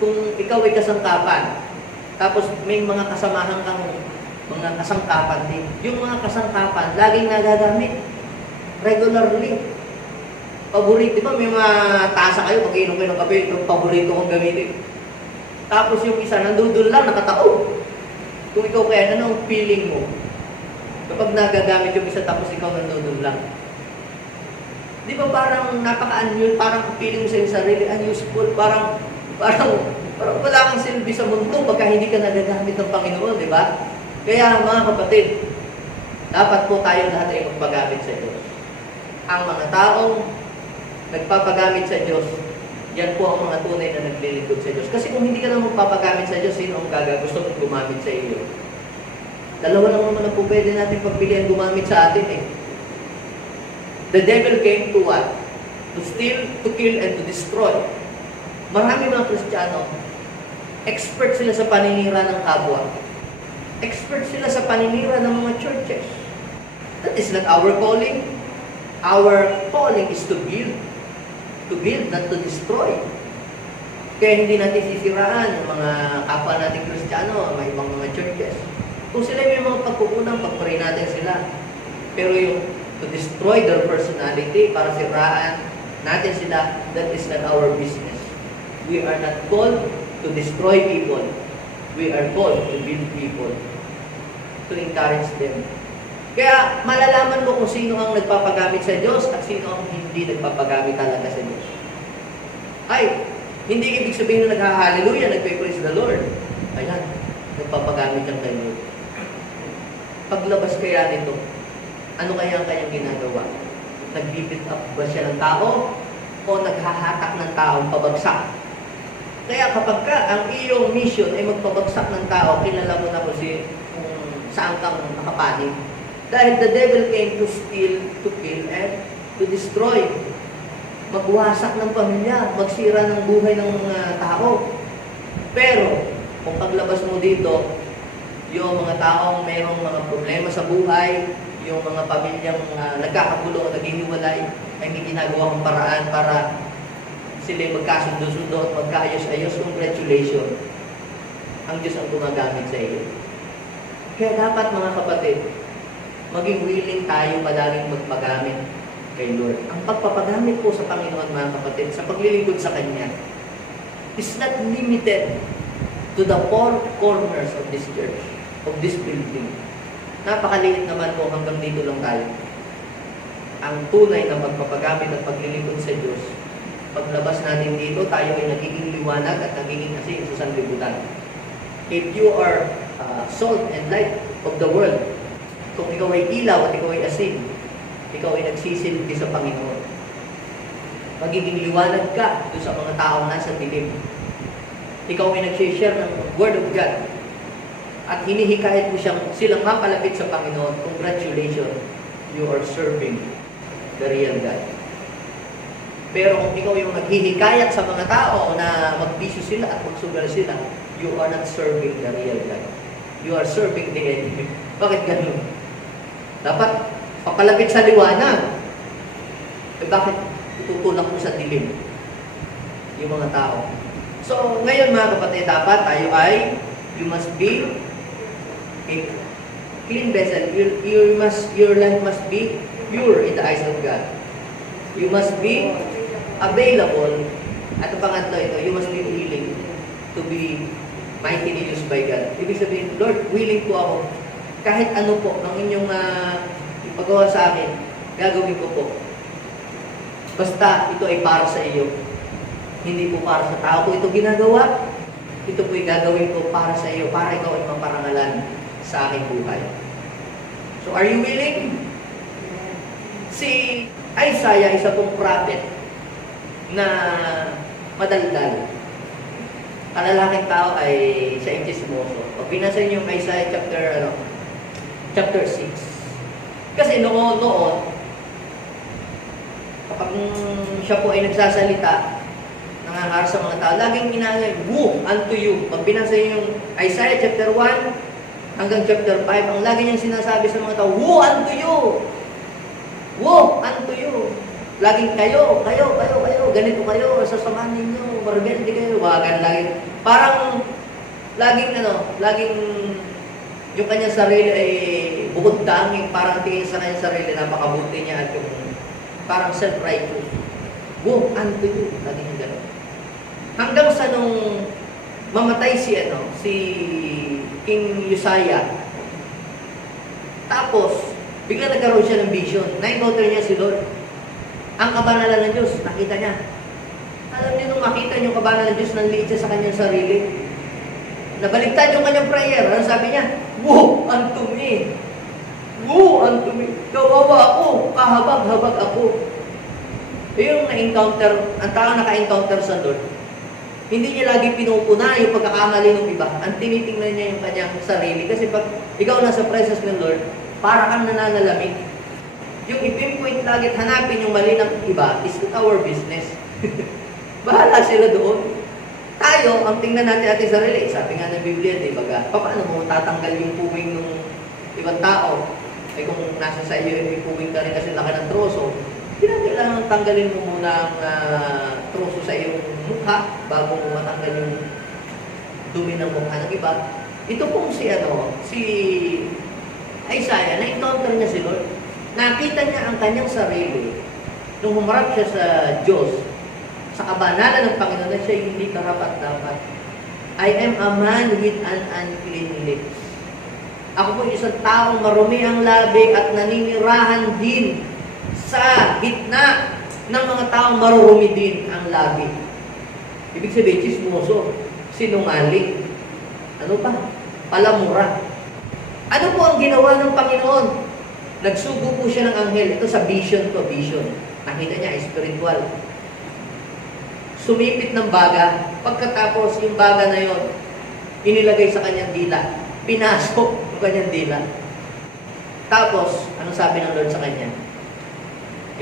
Kung ikaw ay kasangkapan, tapos may mga kasamahan kang mga kasangkapan din, yung mga kasangkapan, laging nagagamit regularly. Paborito, di ba may mga tasa kayo, pag inom kayo ng kape, ito paborito kong gamitin. Tapos yung isa, nandudun lang, nakataob. Kung ikaw kaya, ano ang feeling mo? Kapag nagagamit yung isa, tapos ikaw nandudun lang. Di ba parang napaka-unuseful, parang feeling mo sa iyong sarili, unuseful, parang wala kang silbi sa mundo pagka hindi ka nagagamit ng Panginoon, di ba? Kaya mga kapatid, dapat po tayo lahat ay magpagamit sa Diyos. Ang mga taong nagpapagamit sa Diyos, yan po ang mga tunay na naglilingkod sa Diyos. Kasi kung hindi ka na magpapagamit sa Diyos, sino ang gusto mong gumamit sa iyo? Dalawa lang naman na po pwede natin pagpilian gumamit sa atin eh. The devil came to what? To steal, to kill, and to destroy. Marami mga Kristiyano, expert sila sa paninira ng kapwa. Expert sila sa paninira ng mga churches. That is not our calling. Our calling is to build. To build, not to destroy. Kaya hindi natin sisiraan ang mga kapwa natin Kristiyano, may ibang mga churches. Kung sila may mga pagkukunang, pagpray natin sila. Pero yung to destroy their personality, para siraan natin sila, that is not our business. We are not called to destroy people. We are called to build people. To encourage them. Kaya malalaman mo kung sino ang nagpapagamit sa Diyos at sino ang hindi nagpapagamit talaga sa Diyos. Ay, hindi ibig sabihin na nag-hallelujah, nagpe-praise the Lord. Ayan, nagpapagamit ang kay Lord. Paglabas kaya nito, ano kaya ang kanyang ginagawa? Nag-beat up ba siya ng tao? O naghahatak ng taong pabagsak? Kaya kapag ka ang iyong mission ay magpabagsak ng tao, kilala mo na kung saan kang nakapanig. Dahil the devil came to steal, to kill, and to destroy. Magwasak ng pamilya, magsira ng buhay ng mga tao. Pero, kung paglabas mo dito, yung mga taong mayroong mga problema sa buhay, yung mga pamilyang nagkakagulo o naghihiwalay, ay may ginagawa kong paraan para sila magkasundo-sundo at magkaayos-ayos. Congratulations. Ang Diyos ang gumagamit sa iyo. Kaya dapat mga kapatid, maging willing tayo palaging magpagamit kay Lord. Ang pagpapagamit po sa Panginoon, mga kapatid, sa paglilingkod sa Kanya, is not limited to the four corners of this church, of this building. Napakaliit naman po, hanggang dito lang tayo. Ang tunay na magpapagamit at paglilingkod sa Diyos, paglabas natin dito, tayo ay nagiging liwanag at nagiging asin sa sanlibutan. If you are salt and light of the world, kung ikaw ay ilaw at ikaw ay asin, ikaw ay nagsisilbi sa Panginoon. Magiging liwanag ka doon sa mga taong nasa dilim. Ikaw ay nag-share ng Word of God. At hinihikayat mo silang mapalapit sa Panginoon. Congratulations, you are serving the real God. Pero kung ikaw yung naghihikayat sa mga tao na magbisyo sila at magsugal sila, you are not serving the real God. You are serving the enemy. Bakit ganun? Dapat papalapit sa liwanag. Bakit tutulak mo sa dilim yung mga tao? So, ngayon mga kapatid, dapat tayo ay, you must be a clean vessel. Your life must be pure in the eyes of God. You must be available. At ang pangatlo ito, you must be willing to be mightily used by God. Ibig sabihin, Lord, willing po ako. Kahit ano po, ang inyong ipagawa sa akin, gagawin ko po. Basta ito ay para sa iyo. Hindi po para sa tao ko ito ginagawa. Ito po ay gagawin ko para sa iyo, para ikaw ay maparangalan sa aking buhay. So, are you willing? Si Isaiah, isa pong prophet na madaldal. Ang lalaking tao ay siya ay chismoso. Pag binasa niyo yung Isaiah chapter 6. Kasi noon, kapag siya po ay nagsasalita, nangangaral sa mga tao, laging ginagay, woe unto you. Pag binasa niyo yung Isaiah chapter 1 hanggang chapter 5, ang lagi niyang sinasabi sa mga tao, woe unto you! Woe unto you! Laging kayo, ganito kayo, sasamahan ninyo, marabelde kayo, wagan lagi. Parang, laging yung kanyang sarili ay bukod danging, parang tingin sa kanyang sarili, napakabuti niya at yung parang self-righteous. Woe unto you. Lagi niya gano'n. Hanggang sa nung mamatay si King Uzziah. Tapos, bigla nagkaroon siya ng vision. Na-encounter niya si Lord. Ang kabanalan ng Diyos, nakita niya. Alam niyo, nung makita niyo kabanalan ng Diyos, nanliit siya sa kanyang sarili. Nabaligtad yung kanyang prayer. Ano sabi niya? Woe unto me. Woe unto me. Kawawa ako. Kahabag-habag ako. Yung na-encounter, ang tao naka-encounter sa Lord, hindi niya lagi pinupuna yung pagkakamali ng iba. Ang tinitingnan niya yung kanyang sarili. Kasi pag ikaw nasa presence ng Lord, para kang nananalamig. Yung ipinpoint lagi at hanapin yung mali ng iba is our business. Bahala sila doon. Tayo, ang tingnan natin ating sarili. Sabi nga ng Biblia, di ba? Paano mo tatanggal yung puwing ng ibang tao? Ay kung nasa sa iyo, may puwing ka rin kasi laki ng troso, kailangan tanggalin mo muna ang troso sa iyong mukha bago mo matanggal yung dumi ng mukha ng iba. Ito pong si Isaiah, na-encounter niya si Lord. Nakita niya ang kanyang sarili nung humarap siya sa Diyos, sa kabanalan ng Panginoon na siya hindi karapat-dapat. I am a man with an unclean lips. Ako po isang taong marumi ang labi at naninirahan din sa gitna ng mga taong marurumi din ang labi. Ibig sabihin, chismoso, sinungaling. Ano pa? Palamura. Ano po ang ginawa ng Panginoon? Nagsugo po siya ng anghel. Ito sa vision to, vision. Nakita niya, spiritual. Sumipit ng baga. Pagkatapos, yung baga na yon, inilagay sa kanyang dila. Pinasok yung kanyang dila. Tapos, ano sabi ng Lord sa kanya?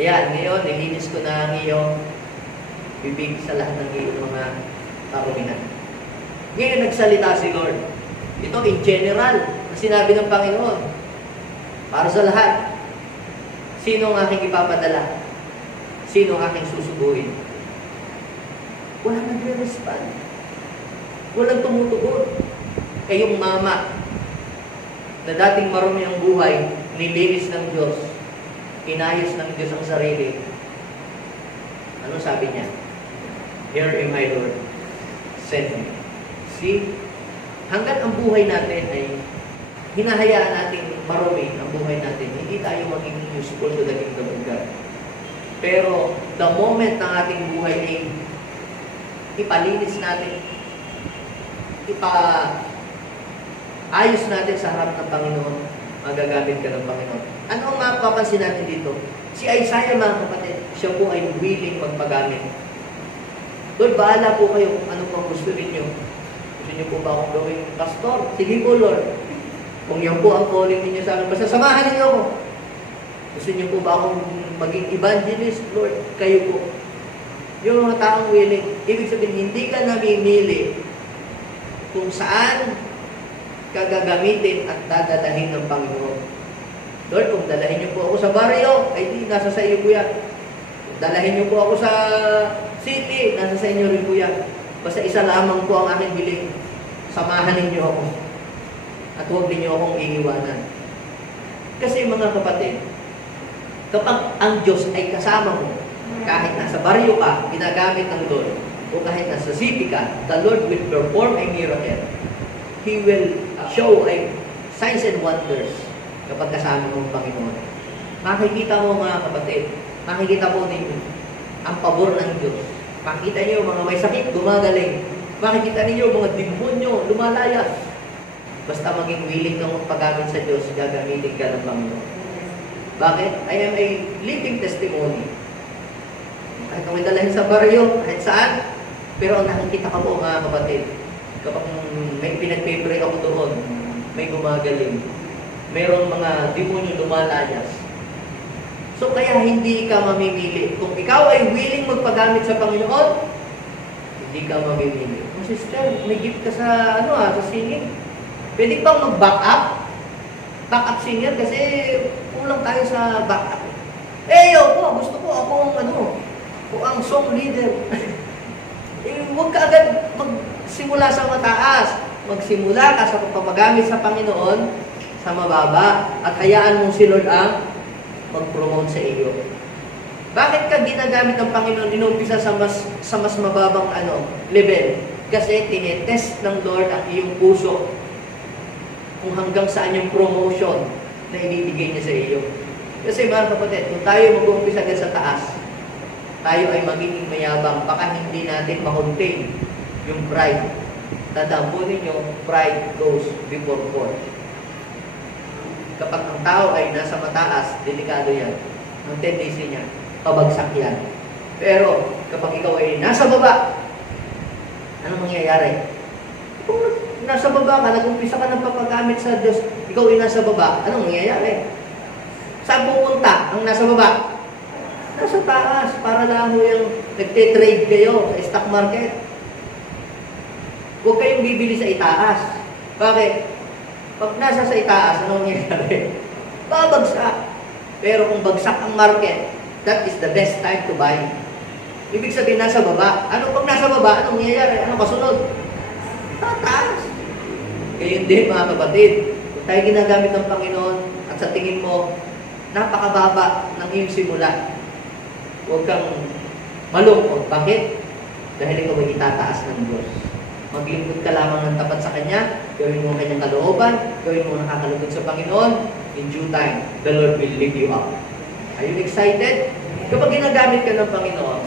Ayan, ngayon, nilinis ko na ang iyong bibig sa lahat ng iyong mga karumihan. Ngayon, nagsalita si Lord. Ito in general, na sinabi ng Panginoon. Para sa lahat. Sino ang aking ipapadala? Sino ang aking susubuin? Walang nagre-respond. Walang tumutugon. Kayong mama, na dating marumi ang buhay, nilinis ng Diyos, inayos ng Diyos ang sarili. Ano sabi niya? Here am I, Lord. Send me. See? Hanggat ang buhay natin ay hinahayaan natin marumi ang buhay natin, hindi tayo maging useful to the kingdom of God. Pero the moment ng ating buhay ay ipalinis natin, ayos natin sa harap ng Panginoon, magagamit ka ng Panginoon. Ano ang mapapansin natin dito? Si Isaiah, mga kapatid, siya po ay willing magpagamit. Lord, bahala po kayo kung ano pang gusto ninyo. Gusto niyo po ba akong gawing pastor? Sige po, Lord. Kung yan po ang calling ninyo sa akin, basta samahan ninyo ako. Gusto niyo po ba akong maging evangelist? Lord, kayo po. Yung mga taong willing, ibig sabihin, hindi ka namimili kung saan ka gagamitin at dadalahin ng Panginoon. Lord, kung dalahin niyo po ako sa baryo, ay di, nasa sa iyo po yan. Kung dalahin niyo po ako sa city, nasa sa inyo rin po yan. Basta isa lamang po ang aking hiling. Samahan ninyo ako. At huwag ninyo akong iiwanan. Kasi mga kapatid, kapag ang Diyos ay kasama mo, kahit nasa baryo ka, ginagamit ng Lord, o kahit nasa city ka, the Lord will perform a miracle. He will show signs and wonders kapag kasama mo ang Panginoon. Makikita mo mga kapatid, makikita mo ninyo ang pabor ng Diyos. Makikita niyo mga may sakit, gumagaling. Makikita niyo mga demonyo, lumalayas. Basta maging willing kang magpagamit sa Diyos, gagamitin ka ng Panginoon. Bakit? I am a living testimony. Kahit kami dalahin sa baryo, kahit saan, pero ang nakikita ka po mga kapatid, kapag may pinagpipray ako doon, may gumagaling. Mayroong mga demonyo lumalayas. So kaya hindi ka mamimili. Kung ikaw ay willing magpagamit sa Panginoon, hindi ka mamimili. Oh, sister, may gift ka sa sa singing. Pwede bang mag-back up? Back up singer kasi kulang tayo sa back up. Gusto ko akong ang song leader. Huwag ka agad magsimula sa mataas. Magsimula ka sa pagpapagamit sa Panginoon sa mababa at hayaan mong si Lord ang mag-promote sa iyo. Bakit ka ginagamit ng Panginoon, inumpisa sa mas mababang level? Kasi tinetest ng Lord ang iyong puso kung hanggang saan yung promotion na ibibigay niya sa iyo. Kasi mga kapatid, kung tayo mag-uumpisa sa taas, tayo ay magiging mayabang, baka hindi natin ma-contain yung pride. Tandaan ninyo, pride goes before fall. Kapag ang tao ay nasa mataas, delikado yan. Ang tendency niya, pabagsak yan. Pero, kapag ikaw ay nasa baba, anong mangyayari? Kung nasa baba ka, nag-umpisa ka ng papagamit sa Diyos, ikaw ay nasa baba, anong mangyayari? Saan pupunta ang nasa baba? Nasa taas, para lang yung nagte-trade kayo sa stock market. Huwag kayong bibili sa itaas. Bakit? Pag nasa sa itaas, anong mangyayari? Babagsak. Pero kung bagsak ang market, that is the best time to buy. Ibig sabihin, nasa baba. Ano pag nasa baba, anong mangyayari? Anong kasunod? Tataas. Kaya hindi, mga kapatid. Kung tayo ginagamit ng Panginoon at sa tingin mo, napakababa ng iyong simula, huwag kang malungkot. Bakit? Dahil ikaw ay itataas ng Diyos. Maglingkod ka lamang ng tapat sa Kanya, gawin mo ang Kanyang kalooban, gawin mo ang nakakalugod sa Panginoon, in due time, the Lord will lift you up. Are you excited? Kapag ginagamit ka ng Panginoon,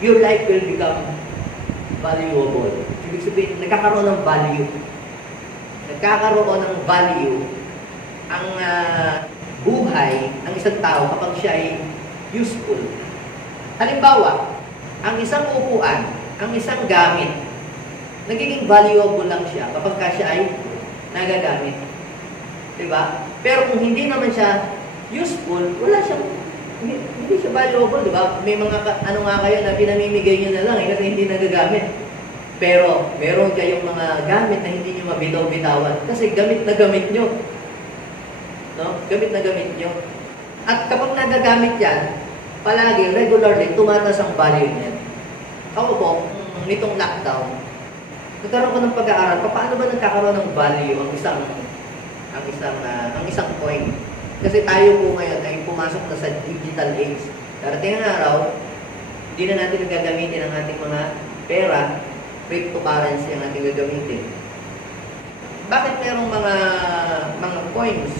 your life will become valuable. Ibig sabihin, nagkakaroon ng value. Nagkakaroon ng value ang buhay ng isang tao kapag siya ay useful. Halimbawa, ang isang upuan, ang isang gamit, nagiging valuable lang siya kapag siya ay nagagamit. Diba? Pero kung hindi naman siya useful, wala siyang, hindi siya valuable, diba? May mga, kayo na pinamimigay nyo na lang kasi hindi nagagamit. Pero, meron kayong mga gamit na hindi nyo mabitaw-bitawan kasi gamit na gamit nyo. No? Gamit na gamit nyo. At kapag nagagamit yan, palagi, regularly, tumataas ang value niya. Ako po, nitong lockdown, nagkaroon ko ng pag-aaral, paano ba nagkakaroon ng value ang isang coin? Kasi tayo po ngayon ay pumasok na sa digital age. Darating ang araw, hindi na natin nagagamitin ang ating mga pera, cryptocurrency ang ating gagamitin. Bakit merong mga coins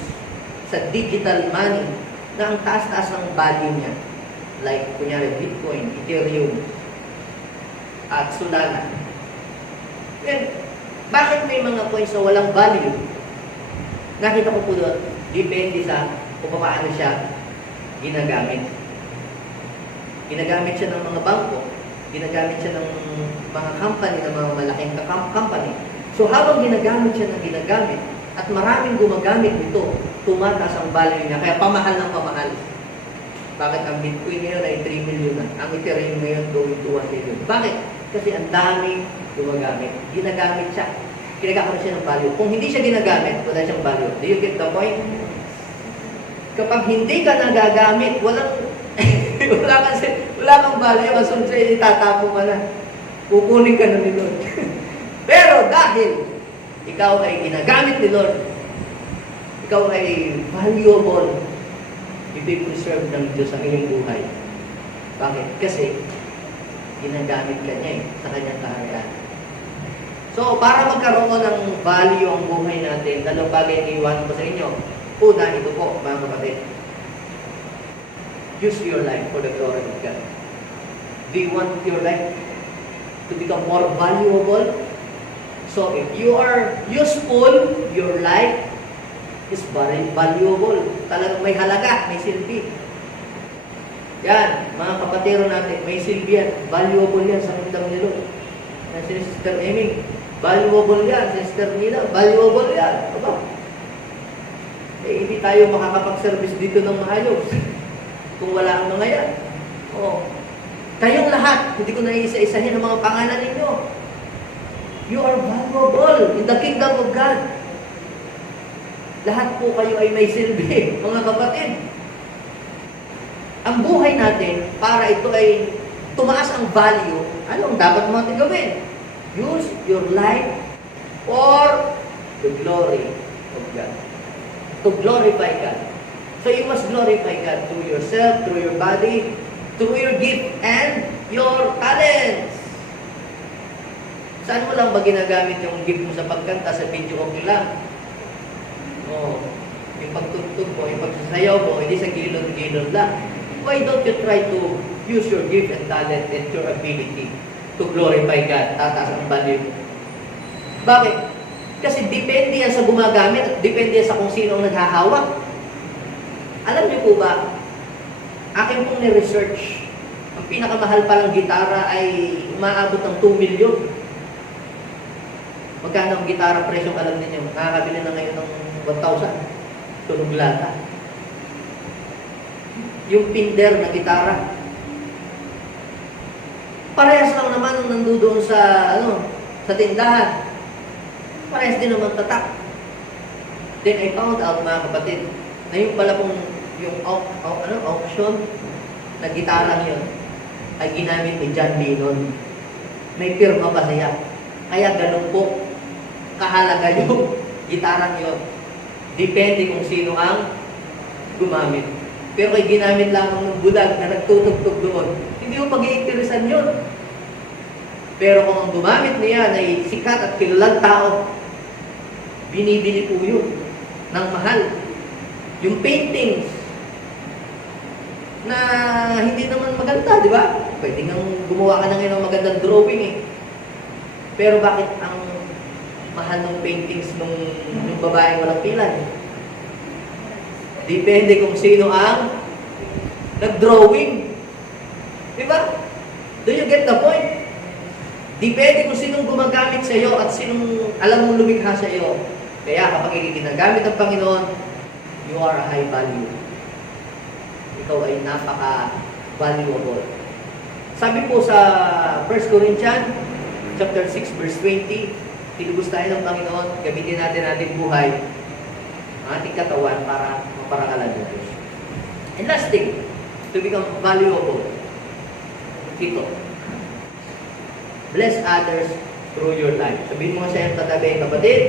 sa digital money na ang taas-taas ng value niya? Like, kunyari, Bitcoin, Ethereum, at Solana. Then, bakit may mga coins na walang value? Nakita ko po doon, depende sa kung paano siya ginagamit. Ginagamit siya ng mga bangko, ginagamit siya ng mga company, ng mga malaking company. So, habang ginagamit siya ng ginagamit, at maraming gumagamit nito, tumataas ang value niya, kaya pamahal ng pamahal. Bakit ang Bitcoin ngayon ay 3 million na? Ang Ethereum ngayon going to 1 million. Bakit? Kasi ang daming gumagamit. Ginagamit siya. Kinagkakaroon siya ng value. Kung hindi siya ginagamit, wala siyang value. Do you get the point? Kapag hindi ka nagagamit, wala kang value. Masunod sa'yo, itatapo ka na. Kukunin ka na ni Lord. Pero dahil ikaw ay ginagamit ni Lord, ikaw ay valuable, i-preserve ng Diyos ang iyong buhay. Bakit? Kasi ginagamit ka niya sa kanyang kaharian. So, para magkaroon ng value ang buhay natin, dalawang bagay na iwan ko sa inyo. Una, ito po, mga kapatid. Use your life for the glory of God. Do you want your life to become more valuable? So, if you are useful, your life is very valuable. Talagang may halaga, may silbi. Yan, mga kapatero natin, may silbi yan. Valuable yan sa kingdom ni Lord. Yan si Sister Amy. Valuable yan. Sister Nila, valuable yan. Aba? Eh, hindi tayo makakapag-service dito ng maayos. Kung wala ang mga yan. Oo. Kayong lahat, hindi ko na isa-isahin ang mga pangalan ninyo. You are valuable in the kingdom of God. Lahat po kayo ay may silbi, mga kapatid. Ang buhay natin, para ito ay tumaas ang value, ano ang dapat mo natin gawin? Use your life for the glory of God. To glorify God. So you must glorify God through yourself, through your body, through your gift and your talents. Saan mo lang ba ginagamit yung gift mo sa pagkanta, sa video okay lang? Oh, yung pagtugtog mo, yung pagsasayaw mo, hindi sa gilon-gilon lang. Why don't you try to use your gift and talent and your ability to glorify God? Tataas ang value mo. Bakit? Kasi depende yan sa gumagamit at depende yan sa kung sino ang naghahawak. Alam niyo po ba, akin pong ni-research, ang pinakamahal palang gitara ay umaabot ng 2 million. Magkano ang gitara presyong alam ninyo? Nakakabili na ngayon ng 1,000. Tunog lata. Yung pinder na gitara. Parehas lang naman nung nandoon sa, sa tindahan. Parehas din naman tatak. Then I found out, mga kapatid, na yung pala pong yung auction na gitara yun ay ginamit ni John Lennon. May pirma pa siya. Kaya ganun po kahalaga yung gitarang yun. Depende kung sino ang gumamit. Pero kay ginamit lamang ng bulag na nagtutugtog doon, hindi mo pag-iinteresan yun. Pero kung ang gumamit niya ay sikat at kilalang tao, binibili po yun ng mahal. Yung paintings na hindi naman maganda, di ba? Pwede nga gumawa ka na ngayon ng magandang drawing eh. Pero bakit ang mahal ng paintings nung babaeng walang pilay? Depende kung sino ang nag-drawing. Di ba? Do you get the point? Depende kung sinong gumagamit sa iyo at sinong alam mong lumikha sa iyo. Kaya kapag ginagamit ng Panginoon, you are a high value. Ikaw ay napaka-valuable. Sabi po sa 1 Corinthians chapter 6 verse 20, tinubos tayo ng Panginoon, gamitin natin ating buhay, ang ating katawan para maparangalan ng Diyos. And last thing, to become valuable, ito, bless others through your life. Sabihin mo nga sa iyong katabi, kapatid,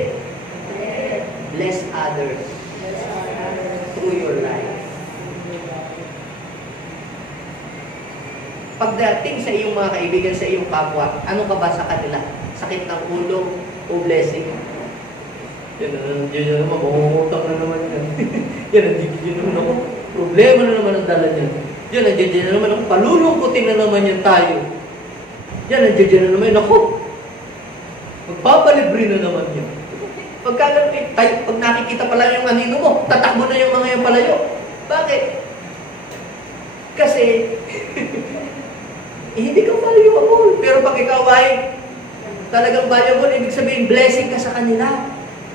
bless others through your life. Pagdating sa iyong mga kaibigan, sa iyong kapwa, ano ka ba sa kanila? Sakit ng ulo o blessing? Yan na naman, mangungutang na naman yan. Yan na naman ako. Problema na naman ang dala niyan. Yan na naman ako. Palulungkutin na naman yan tayo. Yan na naman ako. Magpapalibre na naman yan. Pag nakikita pala yung anino mo, tatakbo na yung mga yung palayo. Bakit? Kasi, hindi ka valuable. Pero pag ikaw ay talagang valuable, ibig sabihin, blessing ka sa kanila.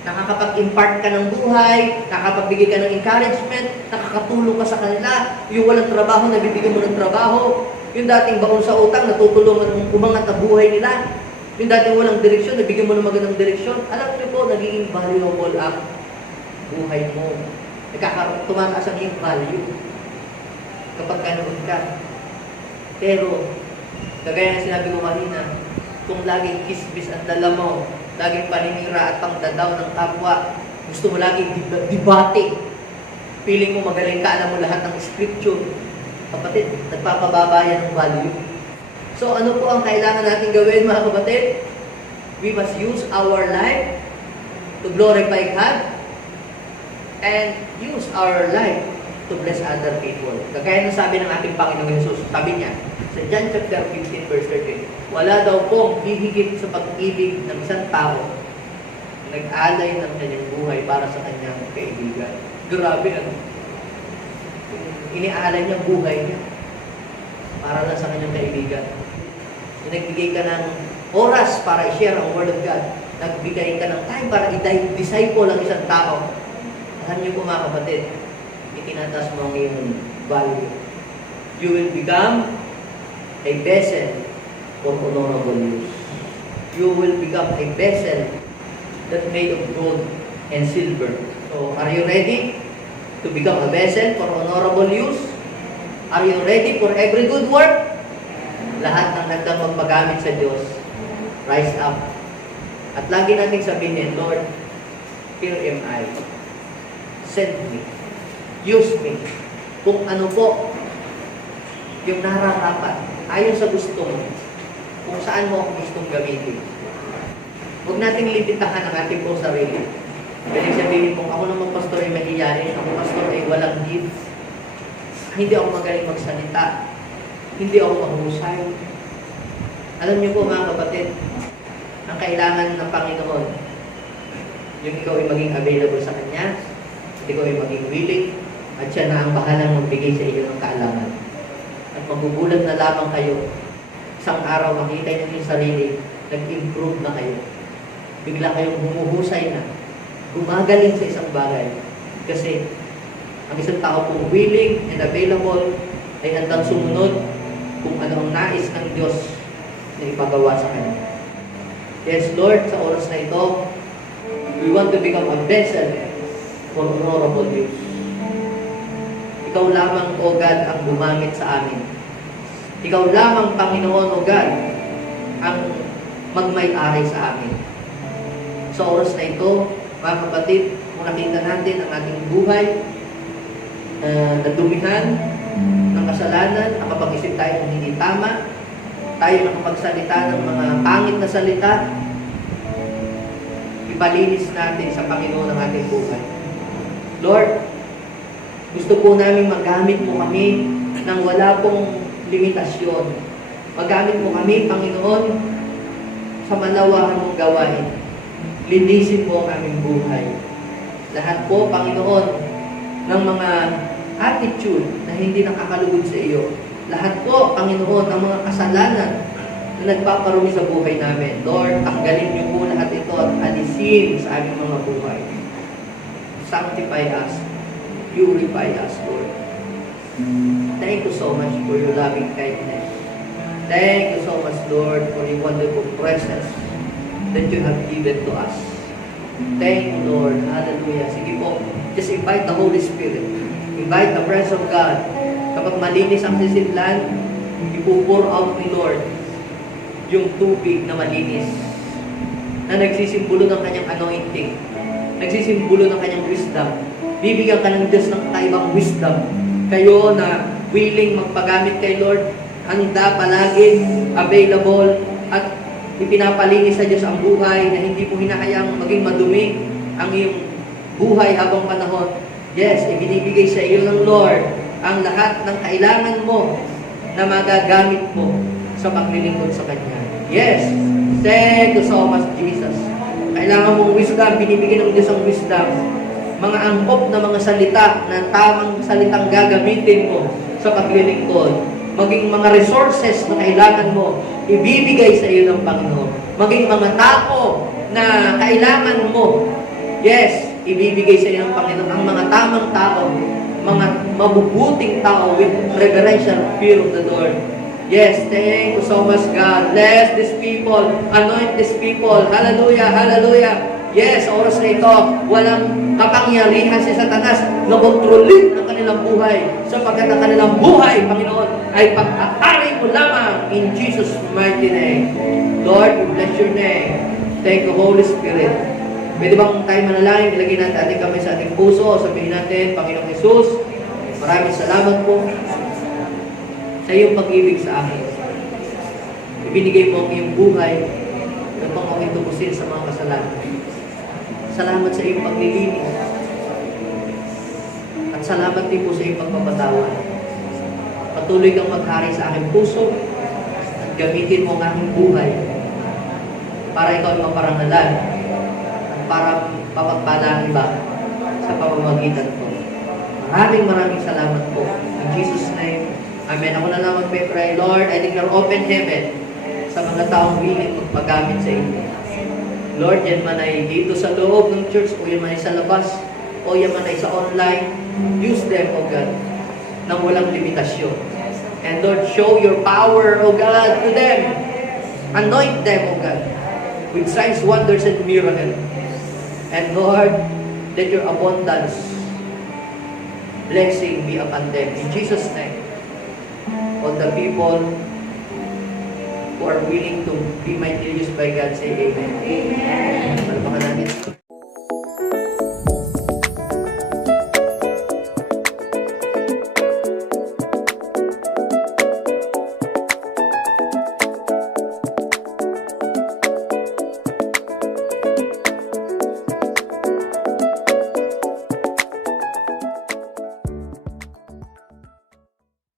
Nakakapag-impart ka ng buhay, nakakapagbigay ka ng encouragement, nakakatulong ka sa kanila. Yung walang trabaho, nabibigyan mo ng trabaho. Yung dating baon sa utang, natutulungan mong umangat ang buhay nila. Yung dating walang direksyon, nabigyan mo ng magandang direksyon. Alam niyo po, nagiging valuable ang buhay mo. Tumataas ang iyong value kapag ganoon ka. Pero, kagaya na sinabi ko kanina, kung laging kisbis ang dala mo, laging paninira at pangdadaw ng kapwa, gusto mo laging debate, feeling mo magaling ka, alam mo lahat ng scripture, kapatid, nagpapababa yan ng value. So ano po ang kailangan natin gawin, mga kapatid? We must use our life to glorify God and use our life to bless other people. Kagaya ng sabi ng ating Panginoong Jesus, sabi niya, sa John chapter 15 verse 13, wala daw pong hihigit sa pag-ibig ng isang tao nag-alay ng kanyang buhay para sa kanyang kaibigan. Grabe, ano? Iniaalay niya buhay niya para lang sa kanyang kaibigan. Nagbigay ka ng oras para i-share ang Word of God. Nagbigay ka ng time para i-disciple ang isang tao. Alam niyo po, mga kapatid, itinataas mo ang iyong value. You will become a vessel for honorable use. You will become a vessel that made of gold and silver. So, are you ready to become a vessel for honorable use? Are you ready for every good work? Lahat ng handang magpagamit sa Diyos, rise up. At lagi nating sabihin, Lord, here am I. Send me. Use me. Kung ano po yung nararapat, ayon sa gusto mo, kung saan mo ako gustong gamitin. Huwag nating limitahan ang ating pong sarili. Galing sabihin kung ako naman pastor ay mahiyain, ako pastor ay walang gift, hindi ako magaling magsalita, hindi ako mahusay. Alam niyo po mga kapatid, ang kailangan ng Panginoon, yung ikaw ay maging available sa Kanya, at ikaw ay maging willing, at siya na ang bahalang magbigay sa iyo ng kaalaman. At magugulat na lamang kayo, isang araw makita niyo yung sarili, nag-improve na kayo. Bigla kayong humuhusay na, gumagaling sa isang bagay. Kasi ang isang tao kung willing and available ay handang sumunod kung ano ang nais ng Diyos na ipagawa sa Kanya. Yes, Lord, sa oras na ito, we want to become a vessel for honorable use. Ikaw lamang, O God, ang gumamit sa amin. Ikaw lamang, Panginoon, O God, ang magmay-ari sa amin. Sa oras na ito, mga kapatid, kung nakita natin ang ating buhay, nadumihan ng kasalanan, nakapag-isip tayo ng hindi tama, tayo nakapagsalita ng mga pangit na salita, ipalinis natin sa Panginoon ang ating buhay. Lord, gusto po namin magamit mo kami nang wala pong limitasyon. Magamit mo kami, Panginoon, sa malawahan mong gawain. Linisin mo ang aming buhay. Lahat po, Panginoon, ng mga attitude na hindi nakakalugod sa iyo. Lahat po, Panginoon, ng mga kasalanan na nagpaparumi sa buhay namin. Lord, tanggalin niyo po lahat ito at alisin sa aming mga buhay. Sanctify us. Purify us, Lord. Thank you so much for your loving kindness. Thank you so much, Lord, for your wonderful presence that you have given to us. Thank you, Lord. Hallelujah. Sige po, just invite the Holy Spirit. Invite the presence of God. Kapag malinis ang sisidlan, ipo-pour out ni Lord yung tubig na malinis na nagsisimbolo ng kanyang anointing, nagsisimbolo ng kanyang wisdom. Bibigyan ka ng Diyos ng kakaibang wisdom. Kayo na willing magpagamit kay Lord, handa palagi, available, at ipinapalinis sa Diyos ang buhay na hindi mo hinahayang maging madumi ang iyong buhay habang panahon. Yes, ibinibigay sa iyo ng Lord ang lahat ng kailangan mo na magagamit mo sa paglilingkod sa Kanya. Yes, thank you so much, Jesus. Kailangan mong wisdom, binibigyan ng Diyos ang wisdom. Mga angkop na mga salita na tamang salitang gagamitin mo sa paglilingkod. Maging mga resources na kailangan mo, ibibigay sa iyo ng Panginoon. Maging mga tao na kailangan mo, yes, ibibigay sa iyo ng Panginoon. Ang mga tamang tao, mga mabubuting tao with reverential fear of the Lord. Yes, thank you so much, God. Bless these people. Anoint these people. Hallelujah, hallelujah. Yes, oras na ito, walang kapangyarihan si Satanas na kontrolin ang kanilang buhay sapagkat ang kanilang buhay, Panginoon, ay pag-aari mo lamang in Jesus' mighty name. Lord, we bless your name. Thank you, Holy Spirit. Pwede bang tayo manalangin? Ilagay natin ating kamay sa ating puso. Sabihin natin, Panginoong Jesus, maraming salamat po sa iyong pag-ibig sa akin. Ibinigay mo ang iyong buhay upang ako'y tubusin sa mga kasalanan. Salamat sa iyong paglilinis. At salamat din po sa iyong pagpapatawa. Patuloy kang maghari sa aking puso at gamitin mo ang aking buhay para ikaw ay maparangalan at para papagpala ang iba sa pamamagitan ko. Maraming salamat po. In Jesus' name, Amen. Ako na lang magpe-pray. Lord, I declare open heaven sa mga taong willing magpagamit sa inyo. Lord, yan man ay dito sa loob ng church, o yan man ay sa labas, o yan man ay sa online, use them, O God, nang walang limitasyon. And Lord, show your power, O God, to them. Anoint them, O God, with signs, wonders, and miracles. And Lord, let your abundance, blessing be upon them. In Jesus' name, all the people who are willing to be mightily used by God, say Amen. Amen. Palpakan natin.